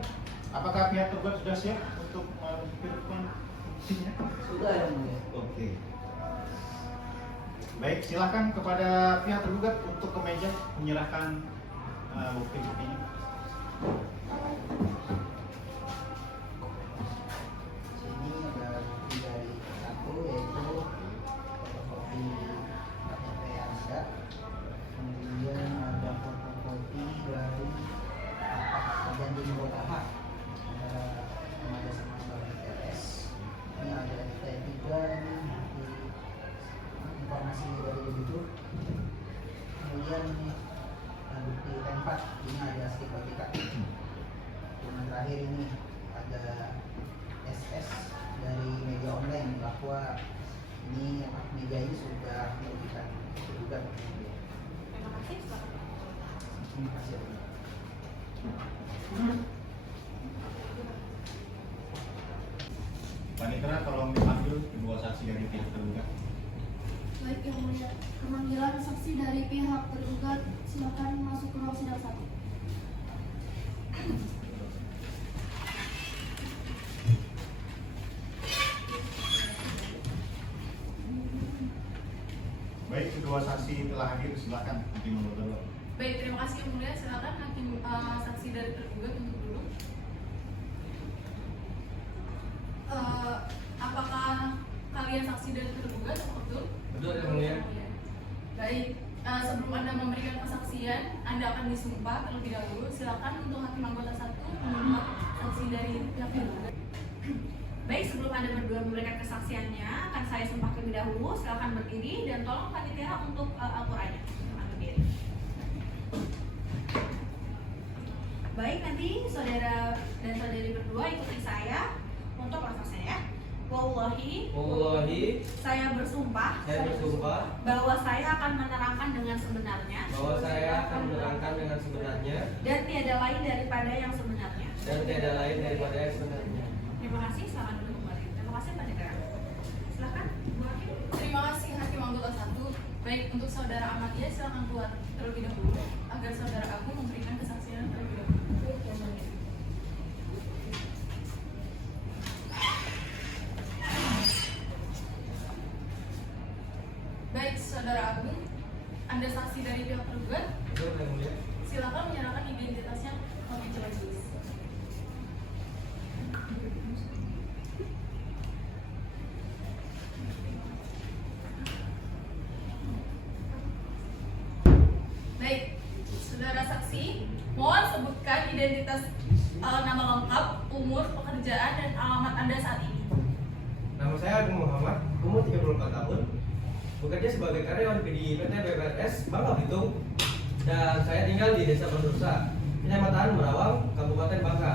Apakah pihak tergugat sudah siap untuk melampirkan buktinya? Sudah yang mulia. Oke. Baik, silakan kepada pihak tergugat untuk ke meja menyerahkan bukti-buktinya. Sini ada bukti dari satu yaitu fotokopi KTP Anda, kemudian ada fotokopi dari akta perjanjian murakahat antara Armada sama BPRS. Ini ada T3 nih, informasi dari debitur. Kemudian ini bukti T4, ini ada sertifikat. Yang terakhir ini ada SS dari media online bahwa ini media ini sudah merugikan tergugat. Terima kasih. Silakan. Terima kasih. Panitera, tolong dipanggil kedua saksi dari pihak tergugat. Baik, Yang Mulia. Pemanggilan saksi dari pihak tergugat, silakan masuk ke ruang sidang 1. Baik, kedua saksi telah hadir, silakan Hakim Menurut. Baik, terima kasih Yang Mulia. Silakan hakim saksi dari tergugat untuk duduk. Apakah kalian saksi dari tergugat? Betul? Betul, Yang Mulia. Baik, sebelum Anda memberikan kesaksian, Anda akan disumpah terlebih dahulu. Silakan untuk hakim anggota 1 menyumpah saksi dari pihak tergugat. Baik, sebelum Anda berdua memberikan kesaksiannya, akan saya sumpah terlebih dahulu. Silakan berdiri dan tolong panitia untuk Al-Qur'annya. Silakan berdiri. Baik, nanti saudara dan saudari berdua ikuti saya untuk prosesnya ya. Wallahi, saya bersumpah bahwa saya akan menerangkan dengan sebenarnya dan tiada lain daripada yang sebenarnya. Terima kasih, selamat duduk kembali. Terima kasih Pak Negara. Silakan, Bu Hakim. Terima kasih hakim anggota 1. Baik, untuk saudara Ahmadiyah silakan keluar terlebih dahulu agar saudara Agung memberikan kesaksian terlebih dahulu. Baik, Yang Mulia. Baik, saudara Agung, Anda saksi dari pihak tergugat. Betul, Yang Mulia. Silakan menyerahkan identitasnya ke meja majelis. Baik, saudara saksi, mohon sebutkan identitas nama lengkap, umur, pekerjaan, dan alamat Anda saat ini. Nama saya Agung Muhammad, umur 34 tahun, bekerja sebagai karyawan di PT BPRS Bangka Belitung, dan saya tinggal di Desa Berdosa, Kecamatan Merawang, Kabupaten Bangka.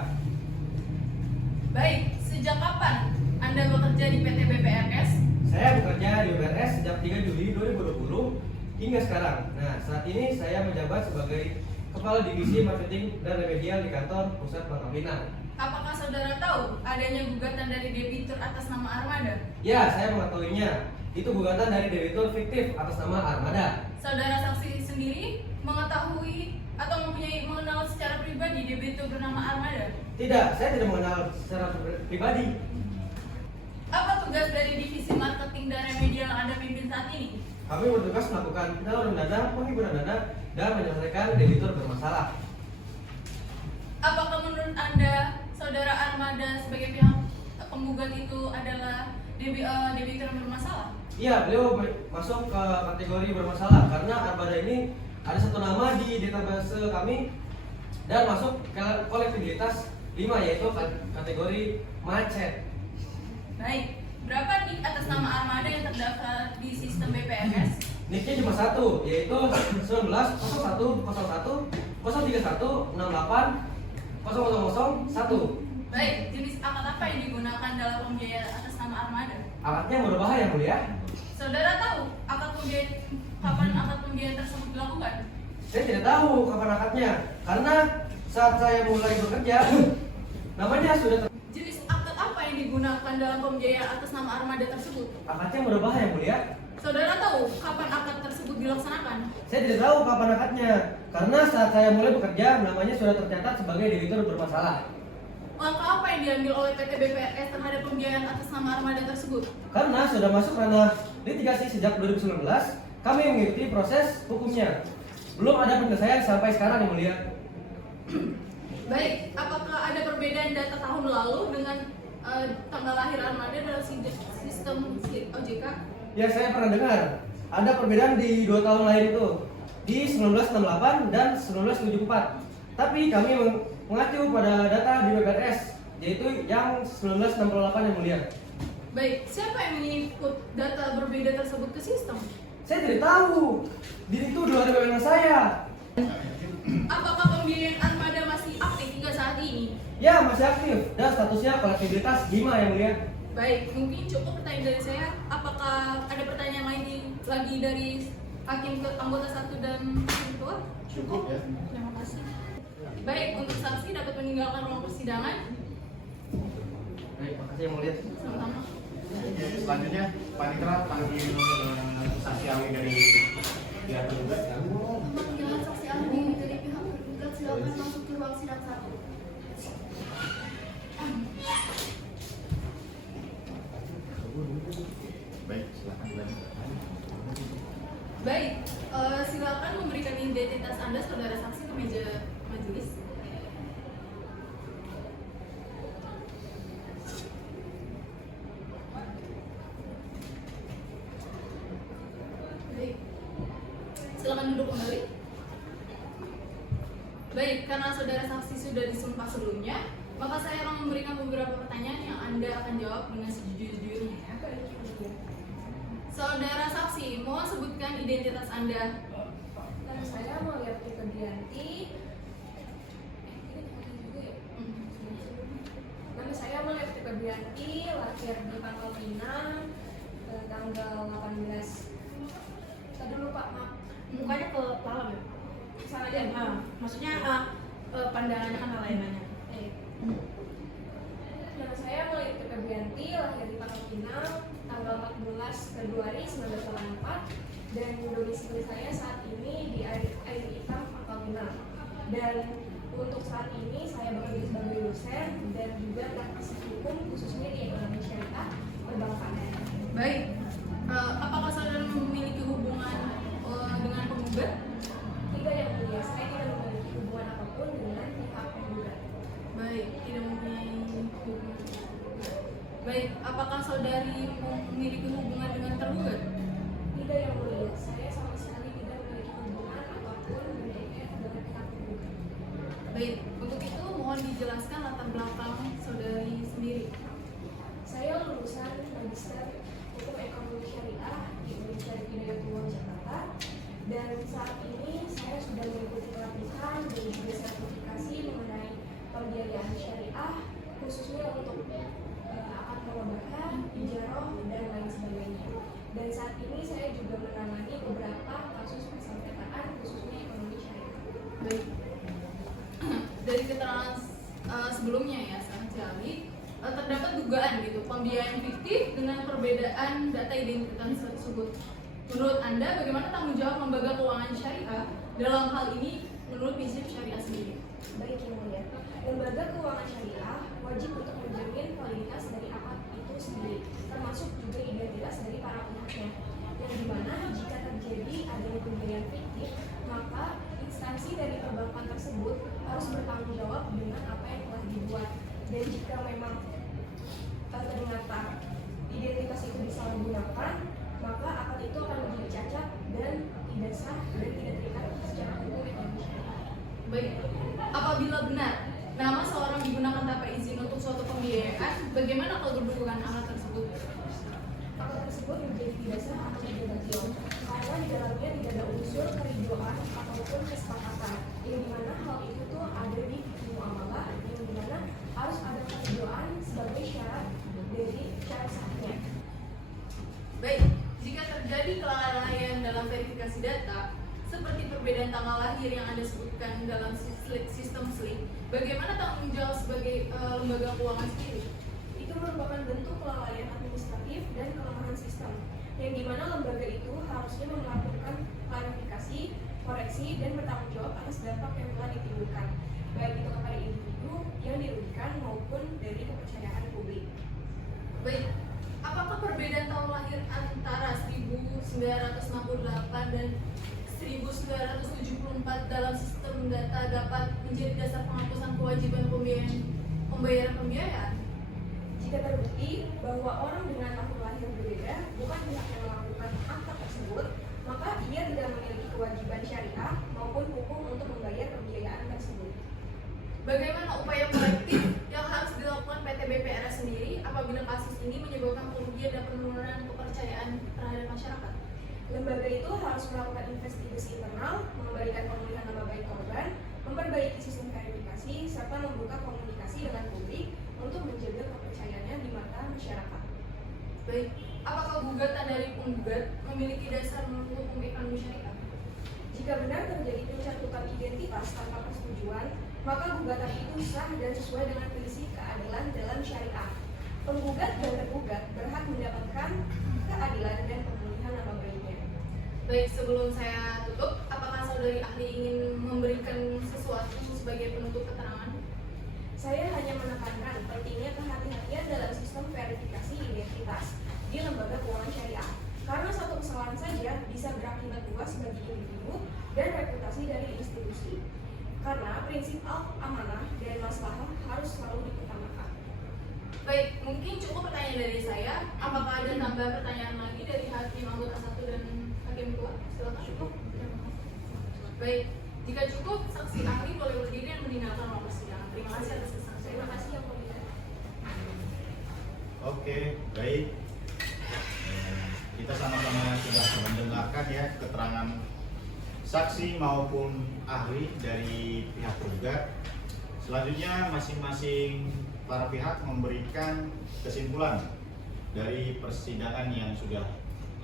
Baik, sejak kapan Anda bekerja di PT BPRS? Saya bekerja di BPRS sejak 3 Juli 2020 hingga sekarang. Nah, saat ini saya menjabat sebagai Kepala Divisi Marketing dan Remedial di kantor Pusat Bangka Pinang. Apakah saudara tahu adanya gugatan dari debitur atas nama Armada? Ya, saya mengetahuinya. Itu gugatan dari debitur fiktif atas nama Armada. Saudara saksi sendiri mengetahui atau mengenal secara pribadi debitur bernama Armada? Tidak, saya tidak mengenal secara pribadi. Apa tugas dari divisi marketing dan remedial yang Anda pimpin saat ini? Kami bertugas melakukan penyaluran dana, penghiburan dana, dan menyelesaikan debitur bermasalah. Apakah menurut Anda, saudara Armada sebagai pihak penggugat itu adalah debitur yang bermasalah? Iya, beliau masuk ke kategori bermasalah karena Armada ini ada satu nama di database kami dan masuk ke kolektibilitas 5, yaitu kategori macet. Baik, berapa nik atas nama Armada yang terdaftar di sistem BPRS? Nicknya cuma satu, yaitu 190101 031 68 0001. Baik, jenis alat apa yang digunakan dalam pembiayaan atas nama Armada? Alatnya yang berbahaya, Mulia. Saudara tahu kapan akad pembiayaan tersebut dilakukan? Saya tidak tahu kapan akadnya, karena saat saya mulai bekerja, namanya sudah Jenis akad apa yang digunakan dalam pembiayaan atas nama armada tersebut? akadnya berubah yang mulia. Saudara tahu kapan akad tersebut dilaksanakan? Saya tidak tahu kapan akadnya, karena saat saya mulai bekerja, namanya sudah tercatat sebagai debitur bermasalah. Langkah apa yang diambil oleh PT BPRS terhadap pembiayaan atas nama armada tersebut? Karena sudah masuk ranah litigasi sejak 2019, kami mengikuti proses hukumnya. Belum ada penyelesaian sampai sekarang yang mulia. Baik, apakah ada perbedaan data tahun lalu dengan tanggal lahir armada dalam sistem OJK? Ya, saya pernah dengar ada perbedaan di 2 tahun lahir itu, di 1968 dan 1974. Tapi kami mengacu pada data di BPRS, yaitu yang 1968 yang mulia. Baik, siapa yang mengikut data berbeda tersebut ke sistem? Saya tidak tahu. Itu dua dengan saya. Apakah pembiayaan armada masih aktif hingga saat ini? Ya, masih aktif dan statusnya kolektivitas 5 yang mulia. Baik, mungkin cukup pertanyaan dari saya. Apakah ada pertanyaan lain lagi dari hakim ke anggota 1 dan ketua? Cukup ya. Terima kasih. Baik, untuk saksi dapat meninggalkan ruang persidangan. Baik, makasih yang mulia. Sama-sama. Selanjutnya, Panitra panggil saksi ahli dari pihak tergugat. Panggilan saksi ahli dari pihak tergugat silakan masuk ke ruang sidang 1. Baik, silakan dilanjut. Baik, silakan memberikan identitas Anda saudara saksi ke meja majelis. Baik, silakan duduk kembali. Baik, karena saudara saksi sudah disumpah sebelumnya, maka saya akan memberikan beberapa pertanyaan yang Anda akan jawab dengan sejujur-jujurnya. Saudara saksi, mohon sebutkan identitas Anda. Nama saya Maliati Febrianti. Nama saya Maliati Febrianti, lahir di Pangkal Pinang, tanggal 18. Tadi dulu Pak, maaf. Mukanya ke dalam ya? Salah aja. Maksudnya pandangannya kan lain-lainnya. Nama saya Maliati Febrianti, lahir di Pangkal Pinang, tanggal 14 Februari 1984, dan domisili saya saat ini di Air Hitam, Pangkal Pinang. Dan untuk saat ini saya bekerja sebagai dosen dan juga praktisi hukum khususnya di ekonomi syariah perbankan. Baik, apakah saudara memiliki hubungan dengan penggugat? Tidak yang mulia, saya tidak memiliki hubungan apapun dengan pihak penggugat. Baik, tidak mempunyai hubungan. Baik, apakah saudari memiliki hubungan dengan tergugat? Tidak yang mulia, saya sama sekali tidak memiliki hubungan apapun dengan pihak penggugat. Baik, untuk itu mohon dijelaskan latar belakang saudari sendiri. Saya lulusan Magister Hukum Ekonomi Syariah di Universitas Hidayatullah Jakarta, dan saat ini saya sudah mengikuti pelatihan dan juga sertifikasi mengenai pembiayaan syariah, khususnya untuk akad murabahah, ijarah, dan lain sebagainya. Dan saat ini saya juga menangani beberapa kasus persengketaan khususnya ekonomi syariah. Baik, dari keterangan sebelumnya ya, saksi ahli, terdapat dugaan gitu pembiayaan fiktif dengan perbedaan data identitas tersebut. Menurut Anda, bagaimana tanggung jawab lembaga keuangan syariah dalam hal ini menurut prinsip syariah sendiri? Baik yang mulia, lembaga keuangan syariah wajib untuk menjamin validitas dari akad itu sendiri, termasuk juga identitas dari para pihaknya. Yang dimana jika terjadi adanya pembiayaan fiktif, maka instansi dari perbankan tersebut harus bertanggung jawab dengan apa yang telah dibuat. Dan jika memang ternyata identitas itu disalahgunakan, maka akad itu akan menjadi cacat dan tidak sah dan tidak terikat secara hukum ekonomi syariah. Baik, apabila benar nama seorang digunakan tanpa izin untuk suatu pembiayaan, bagaimana kedudukan akad tersebut? Akad tersebut menjadi tidak sah atau tidak batil karena di dalamnya tidak ada unsur keridoan ataupun kesepakatan, yang dimana hal itu tuh ada di muamalah, yang dimana harus ada keridoan sebagai syarat dari syarat sahnya. Baik, jika terjadi kelalaian dalam verifikasi tanggal lahir yang Anda sebutkan dalam sistem SLIC, bagaimana tanggung jawab sebagai lembaga keuangan sendiri? Itu merupakan bentuk kelalaian administratif dan kelemahan sistem, yang dimana lembaga itu harusnya melakukan klarifikasi, koreksi, dan bertanggung jawab atas dampak yang telah ditimbulkan, baik itu kepada individu yang dirugikan maupun dari kepercayaan publik. Baik, apakah perbedaan tahun lahir antara 1968 dan 1974 dalam sistem data dapat menjadi dasar penghapusan kewajiban pembayaran pembiayaan? Jika terbukti bahwa orang dengan tahun lahir berbeda bukan pihak yang melakukan akta tersebut, maka ia tidak memiliki kewajiban syariah maupun hukum untuk membayar pembiayaan tersebut. Bagaimana upaya korektif yang harus dilakukan PT BPRA sendiri apabila kasus ini menyebabkan kerugian dan penurunan kepercayaan terhadap masyarakat? Lembaga itu harus melakukan investigasi internal, mengembalikan pemulihan nama baik korban, memperbaiki sistem verifikasi, serta membuka komunikasi dengan publik untuk menjaga kepercayaannya di mata masyarakat. Baik, apakah gugatan dari penggugat memiliki dasar menurut hukum ekonomi syariah? Jika benar terjadi pencantuman identitas tanpa persetujuan, maka gugatan itu sah dan sesuai dengan prinsip keadilan dalam syariah. Penggugat dan tergugat berhak mendapatkan keadilan dan pemulihan nama baiknya. Baik, sebelum saya tutup, apakah saudari ahli ingin memberikan sesuatu sebagai penutup keterangan? Saya hanya menekankan pentingnya kehati-hatian dalam sistem verifikasi identitas di lembaga keuangan syariah, karena satu kesalahan saja bisa berakibat luas bagi individu dan reputasi dari institusi. Karena prinsip amanah dan maslahah harus selalu diutamakan. Baik, mungkin cukup pertanyaan dari saya. Apakah ada tambahan pertanyaan lagi dari hakim anggota 1 dan hakim 2? Silakan. Cukup. Baik, jika cukup, saksi ahli boleh berdiri dan meninggalkan ruang persidangan. Terima kasih atas kesaksian. Terima kasih yang mulia. Oke, baik. Kita sama-sama sudah mendengarkan ya keterangan saksi maupun ahli dari pihak tergugat. Selanjutnya masing-masing para pihak memberikan kesimpulan dari persidangan yang sudah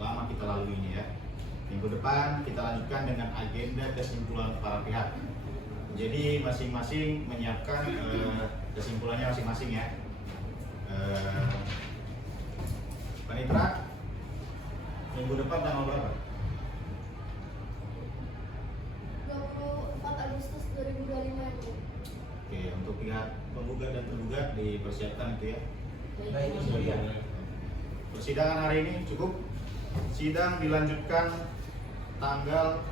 lama kita lalui ini ya. Minggu depan kita lanjutkan dengan agenda kesimpulan para pihak. Jadi masing-masing menyiapkan kesimpulannya masing-masing ya. Panitra, minggu depan tanggal berapa? 24 Agustus 2025 ya, Bu. Oke, untuk pihak penggugat dan tergugat dipersiapkan itu ya. Baik, Yang Mulia. Persidangan hari ini cukup. Sidang dilanjutkan tanggal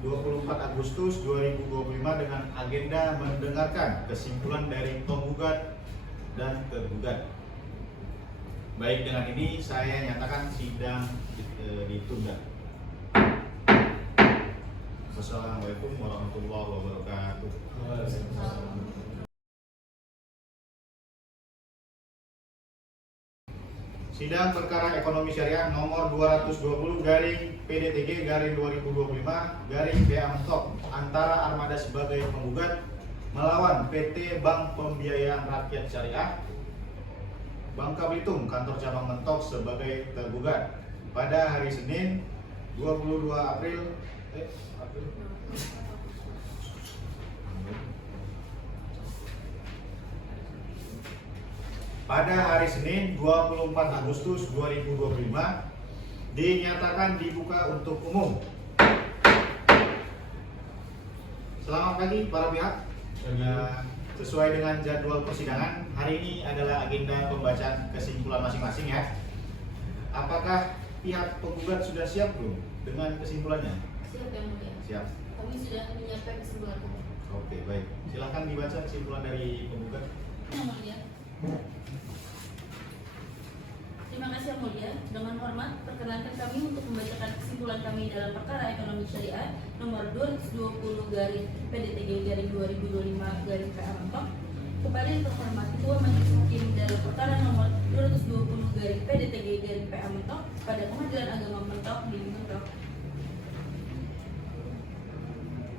24 Agustus 2025 dengan agenda mendengarkan kesimpulan dari penggugat dan tergugat. Baik, dengan ini saya nyatakan sidang ditunda. Wassalamualaikum warahmatullahi wabarakatuh. Sidang perkara ekonomi syariah nomor 220 garing PDTG garing 2025 garing PA Mentok antara Armada sebagai penggugat melawan PT Bank Pembiayaan Rakyat Syariah Bangka Belitung kantor cabang Mentok sebagai tergugat pada hari Senin 22 April pada hari Senin 24 Agustus 2025 dinyatakan dibuka untuk umum. Selamat pagi para pihak. Sesuai dengan jadwal persidangan, hari ini adalah agenda pembacaan kesimpulan masing-masing ya. Apakah pihak penggugat sudah siap belum dengan kesimpulannya? Siap Yang Mulia. Siap. Kami sudah menyiapkan kesimpulan kami. Oke, baik. Silahkan dibaca kesimpulan dari penggugat. Yang Mulia. Terima kasih Yang Mulia. Dengan hormat, perkenankan kami untuk membacakan kesimpulan kami dalam perkara ekonomi syariah nomor 220 garing PDTG garing 2025 garing PA Mentok kepada yang terhormat Ketua Majelis Hakim dalam perkara nomor 220 garing PDTG garing PA Mentok pada Pengadilan Agama Mentok di Mentok.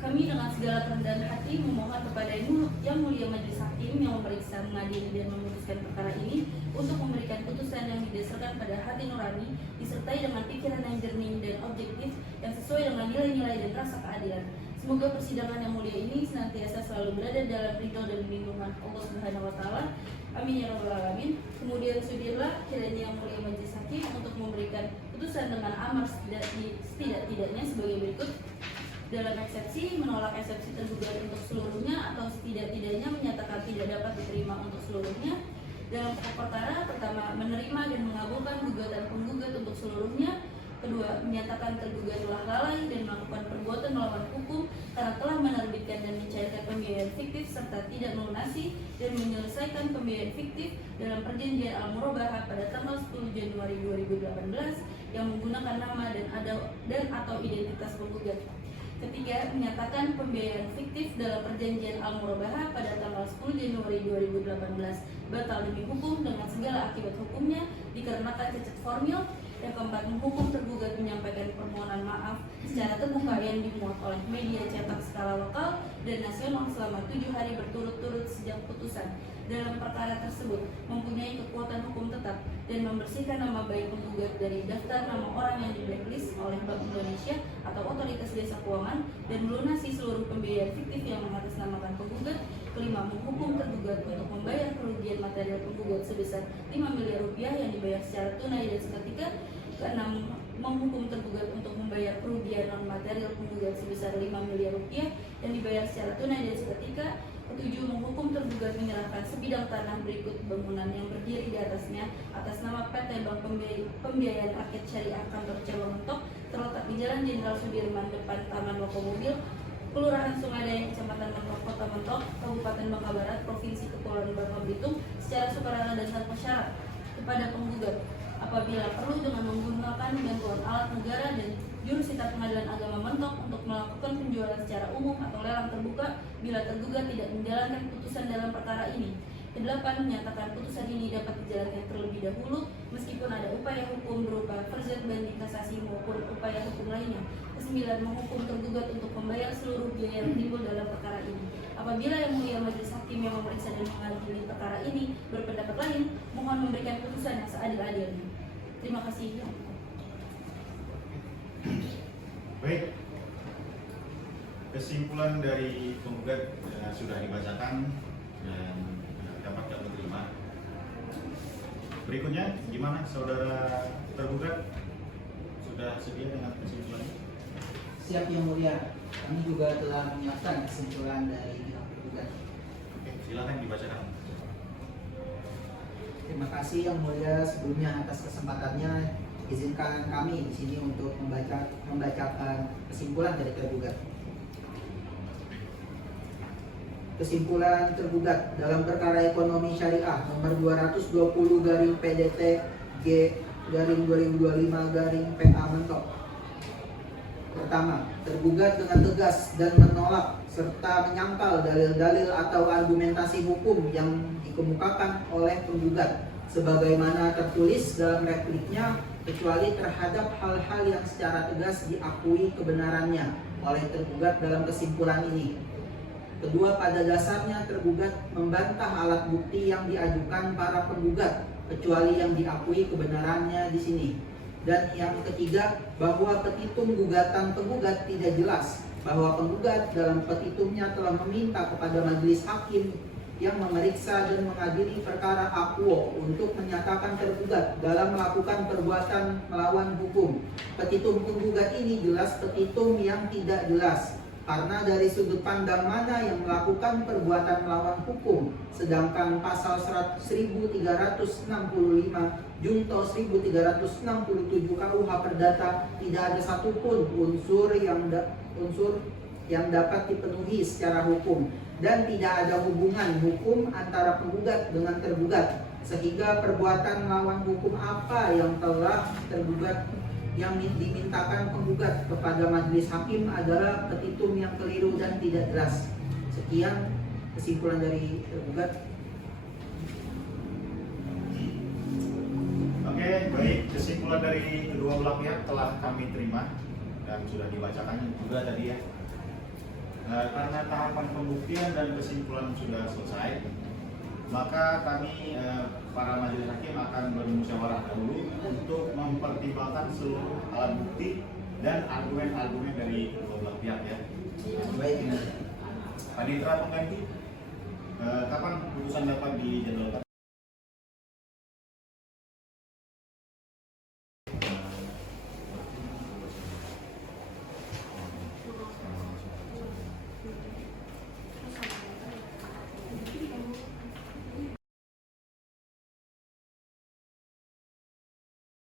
Kami dengan segala kerendahan hati memohon kepada Yang Mulia Majelis Hakim yang memeriksa, mengadili, dan memutuskan perkara ini untuk memberikan putusan yang didasarkan pada hati nurani, disertai dengan pikiran yang jernih dan objektif yang sesuai dengan nilai-nilai dan rasa keadilan. Semoga persidangan yang mulia ini senantiasa selalu berada dalam ridho dan bimbingan Allah Subhanahu wa Ta'ala. Amin ya rabbal alamin. Kemudian sudirlah kiranya yang mulia Majelis Hakim untuk memberikan putusan dengan amar setidak-tidaknya sebagai berikut. Dalam eksepsi, menolak eksepsi tergugat untuk seluruhnya atau setidak-tidaknya menyatakan tidak dapat diterima untuk seluruhnya. Dalam pokok perkara, pertama, menerima dan mengabulkan gugatan penggugat untuk seluruhnya. Kedua, menyatakan tergugat telah lalai dan melakukan perbuatan melawan hukum karena telah menerbitkan dan mencairkan pembiayaan fiktif serta tidak melunasi dan menyelesaikan pembiayaan fiktif dalam perjanjian Al-Murabahah pada tanggal 10 Januari 2018 yang menggunakan nama dan atau identitas penggugat. Ketiga, menyatakan pembiayaan fiktif dalam perjanjian Al-Murabahah pada tanggal 10 Januari 2018 batal demi hukum dengan segala akibat hukumnya dikarenakan cacat formil. Yang keempat, menghukum tergugat menyampaikan permohonan maaf secara terbuka yang dimuat oleh media cetak skala lokal dan nasional selama 7 hari berturut-turut sejak putusan dalam perkara tersebut mempunyai kekuatan hukum tetap dan membersihkan nama baik penggugat dari daftar nama orang yang di blacklist oleh Bank Indonesia atau Otoritas Jasa Keuangan dan melunasi seluruh pembiayaan fiktif yang mengatasnamakan penggugat. Kelima, menghukum tergugat untuk membayar kerugian material penggugat sebesar 5 miliar rupiah yang dibayar secara tunai dan seketika. Keenam, menghukum tergugat untuk membayar kerugian non material penggugat sebesar 5 miliar rupiah yang dibayar secara tunai dan seketika. Ketujuh, menghukum tergugat menyerahkan sebidang tanah berikut bangunan yang berdiri di atasnya atas nama PT Bank Pembiayaan Rakyat Syariah Kantor Cabang Mentok terletak di Jalan Jenderal Sudirman depan Taman Lokomobil, Kelurahan Sungai Dayang, Kecamatan Mentok, Kota Mentok, Kabupaten Bangka Barat, Provinsi Kepulauan Bangka Belitung secara sukarela dan tanpa syarat kepada penggugat apabila perlu dengan menggunakan bantuan alat negara dan jurusita Pengadilan Agama Mentok untuk melakukan penjualan secara umum atau lelang terbuka bila tergugat tidak menjalankan putusan dalam perkara ini. Kedelapan, menyatakan putusan ini dapat dijalankan terlebih dahulu meskipun ada upaya hukum berupa verzet banding kasasi maupun upaya hukum lainnya. Kesembilan, menghukum tergugat untuk membayar seluruh biaya yang timbul dalam perkara ini. Apabila yang mulia Majelis Hakim yang memeriksa dan mengadili perkara ini berpendapat lain, mohon memberikan putusan yang seadil-adilnya. Terima kasih. Baik, kesimpulan dari penggugat sudah dibacakan dan dapat kami terima. Berikutnya, gimana saudara tergugat? Sudah sedia dengan kesimpulannya? Siap yang mulia, kami juga telah menyiapkan kesimpulan dari pihak tergugat. Oke, silakan dibacakan. Terima kasih yang mulia sebelumnya atas kesempatannya. Izinkan kami di sini untuk membacakan kesimpulan dari tergugat. Kesimpulan tergugat dalam perkara ekonomi syariah nomor 220-PDT-G-2025-PA Mentok. Pertama, tergugat dengan tegas dan menolak serta menyangkal dalil-dalil atau argumentasi hukum yang dikemukakan oleh penggugat sebagaimana tertulis dalam repliknya, kecuali terhadap hal-hal yang secara tegas diakui kebenarannya oleh tergugat dalam kesimpulan ini. Kedua, pada dasarnya tergugat membantah alat bukti yang diajukan para penggugat kecuali yang diakui kebenarannya di sini. Dan yang ketiga, bahwa petitum gugatan penggugat tidak jelas bahwa penggugat dalam petitumnya telah meminta kepada majelis hakim yang memeriksa dan mengadili perkara akuo untuk menyatakan tergugat dalam melakukan perbuatan melawan hukum. Petitum penggugat ini jelas petitum yang tidak jelas karena dari sudut pandang mana yang melakukan perbuatan melawan hukum, sedangkan pasal 1365 Junto 1367 KUH Perdata tidak ada satupun unsur yang dapat dipenuhi secara hukum dan tidak ada hubungan hukum antara penggugat dengan tergugat, sehingga perbuatan melawan hukum apa yang telah tergugat yang dimintakan penggugat kepada majelis hakim adalah petitum yang keliru dan tidak jelas. Sekian kesimpulan dari tergugat. Oke, baik. Kesimpulan dari kedua belah pihak telah kami terima dan sudah dibacakan juga tadi ya. Karena tahapan pembuktian dan kesimpulan sudah selesai, maka kami para majelis hakim akan bermusyawarah dahulu untuk mempertimbangkan seluruh alat bukti dan argumen-argumen dari kedua belah pihak ya. Baik. Panitera pengganti, kapan putusan dapat dijadwalkan?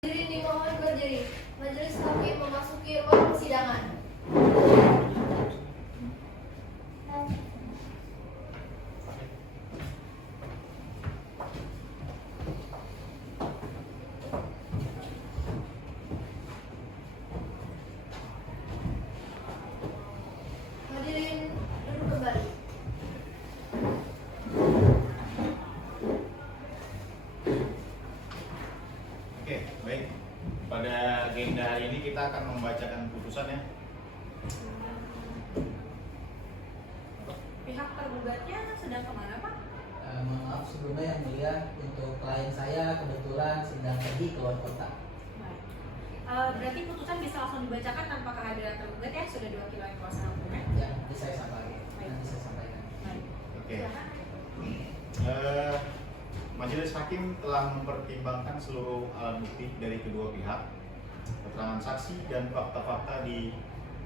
Hadirin dimohon berdiri. Majelis hakim memasuki ruang persidangan. Hadirin duduk kembali. Oke, baik. Pada agenda hari ini kita akan membacakan putusan ya. Pihak tergugatnya sedang kemana, Pak? Mohon maaf sebelumnya yang mulia, untuk klien saya kebetulan sedang pergi ke luar kota. Baik. Berarti putusan bisa langsung dibacakan tanpa kehadiran tergugat ya? Sudah diwakili oleh kuasa hukum ya? Ya, nanti saya sampaikan. Baik. Oke. Silakan. Majelis hakim telah mempertimbangkan seluruh alat bukti dari kedua pihak, keterangan saksi dan fakta-fakta di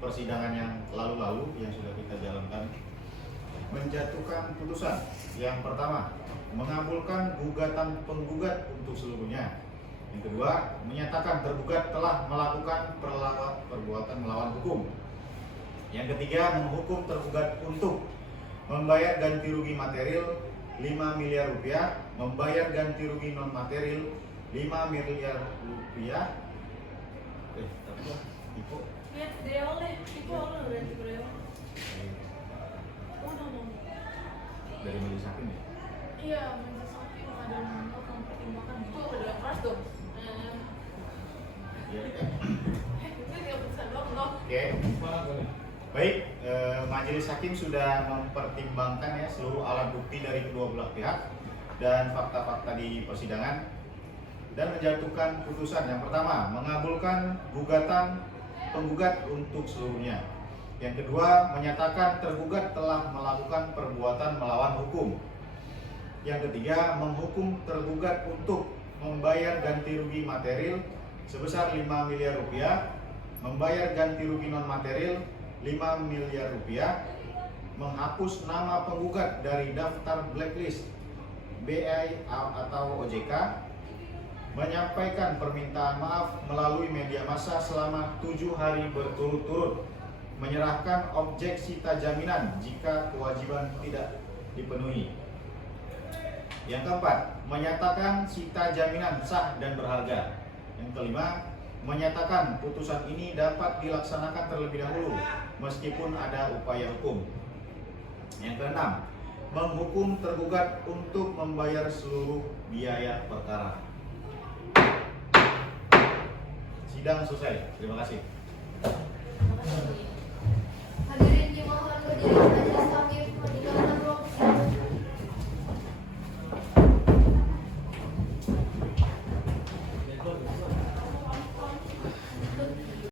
persidangan yang lalu-lalu yang sudah kita jalankan, menjatuhkan putusan. Yang pertama, mengabulkan gugatan penggugat untuk seluruhnya. Yang kedua, menyatakan tergugat telah melakukan perbuatan melawan hukum. Yang ketiga, menghukum tergugat untuk membayar ganti rugi material 5 miliar rupiah, membayar ganti rugi non material 5 miliar rupiah. Tapi lah, Ibu. Ya, dari awal deh. Itu awal berarti dari awal. Oh. Dari majelis hakim ya? Iya, majelis hakim ada menolak mempertimbangkan itu udah keras dong. Iya. Itu dia putusan doang loh. Oke. Baik, majelis hakim sudah mempertimbangkan ya seluruh alat bukti dari kedua belah pihak dan fakta-fakta di persidangan dan menjatuhkan putusan. Yang pertama, mengabulkan gugatan penggugat untuk seluruhnya. Yang kedua, menyatakan tergugat telah melakukan perbuatan melawan hukum. Yang ketiga, menghukum tergugat untuk membayar ganti rugi material sebesar 5 miliar rupiah, membayar ganti rugi non material 5 miliar rupiah, menghapus nama penggugat dari daftar blacklist BI atau OJK, menyampaikan permintaan maaf melalui media massa selama 7 hari berturut-turut, menyerahkan objek sita jaminan jika kewajiban tidak dipenuhi. Yang keempat, menyatakan sita jaminan sah dan berharga. Yang kelima, menyatakan putusan ini dapat dilaksanakan terlebih dahulu meskipun ada upaya hukum. Yang keenam, menghukum tergugat untuk membayar seluruh biaya perkara. Sidang selesai. Terima kasih.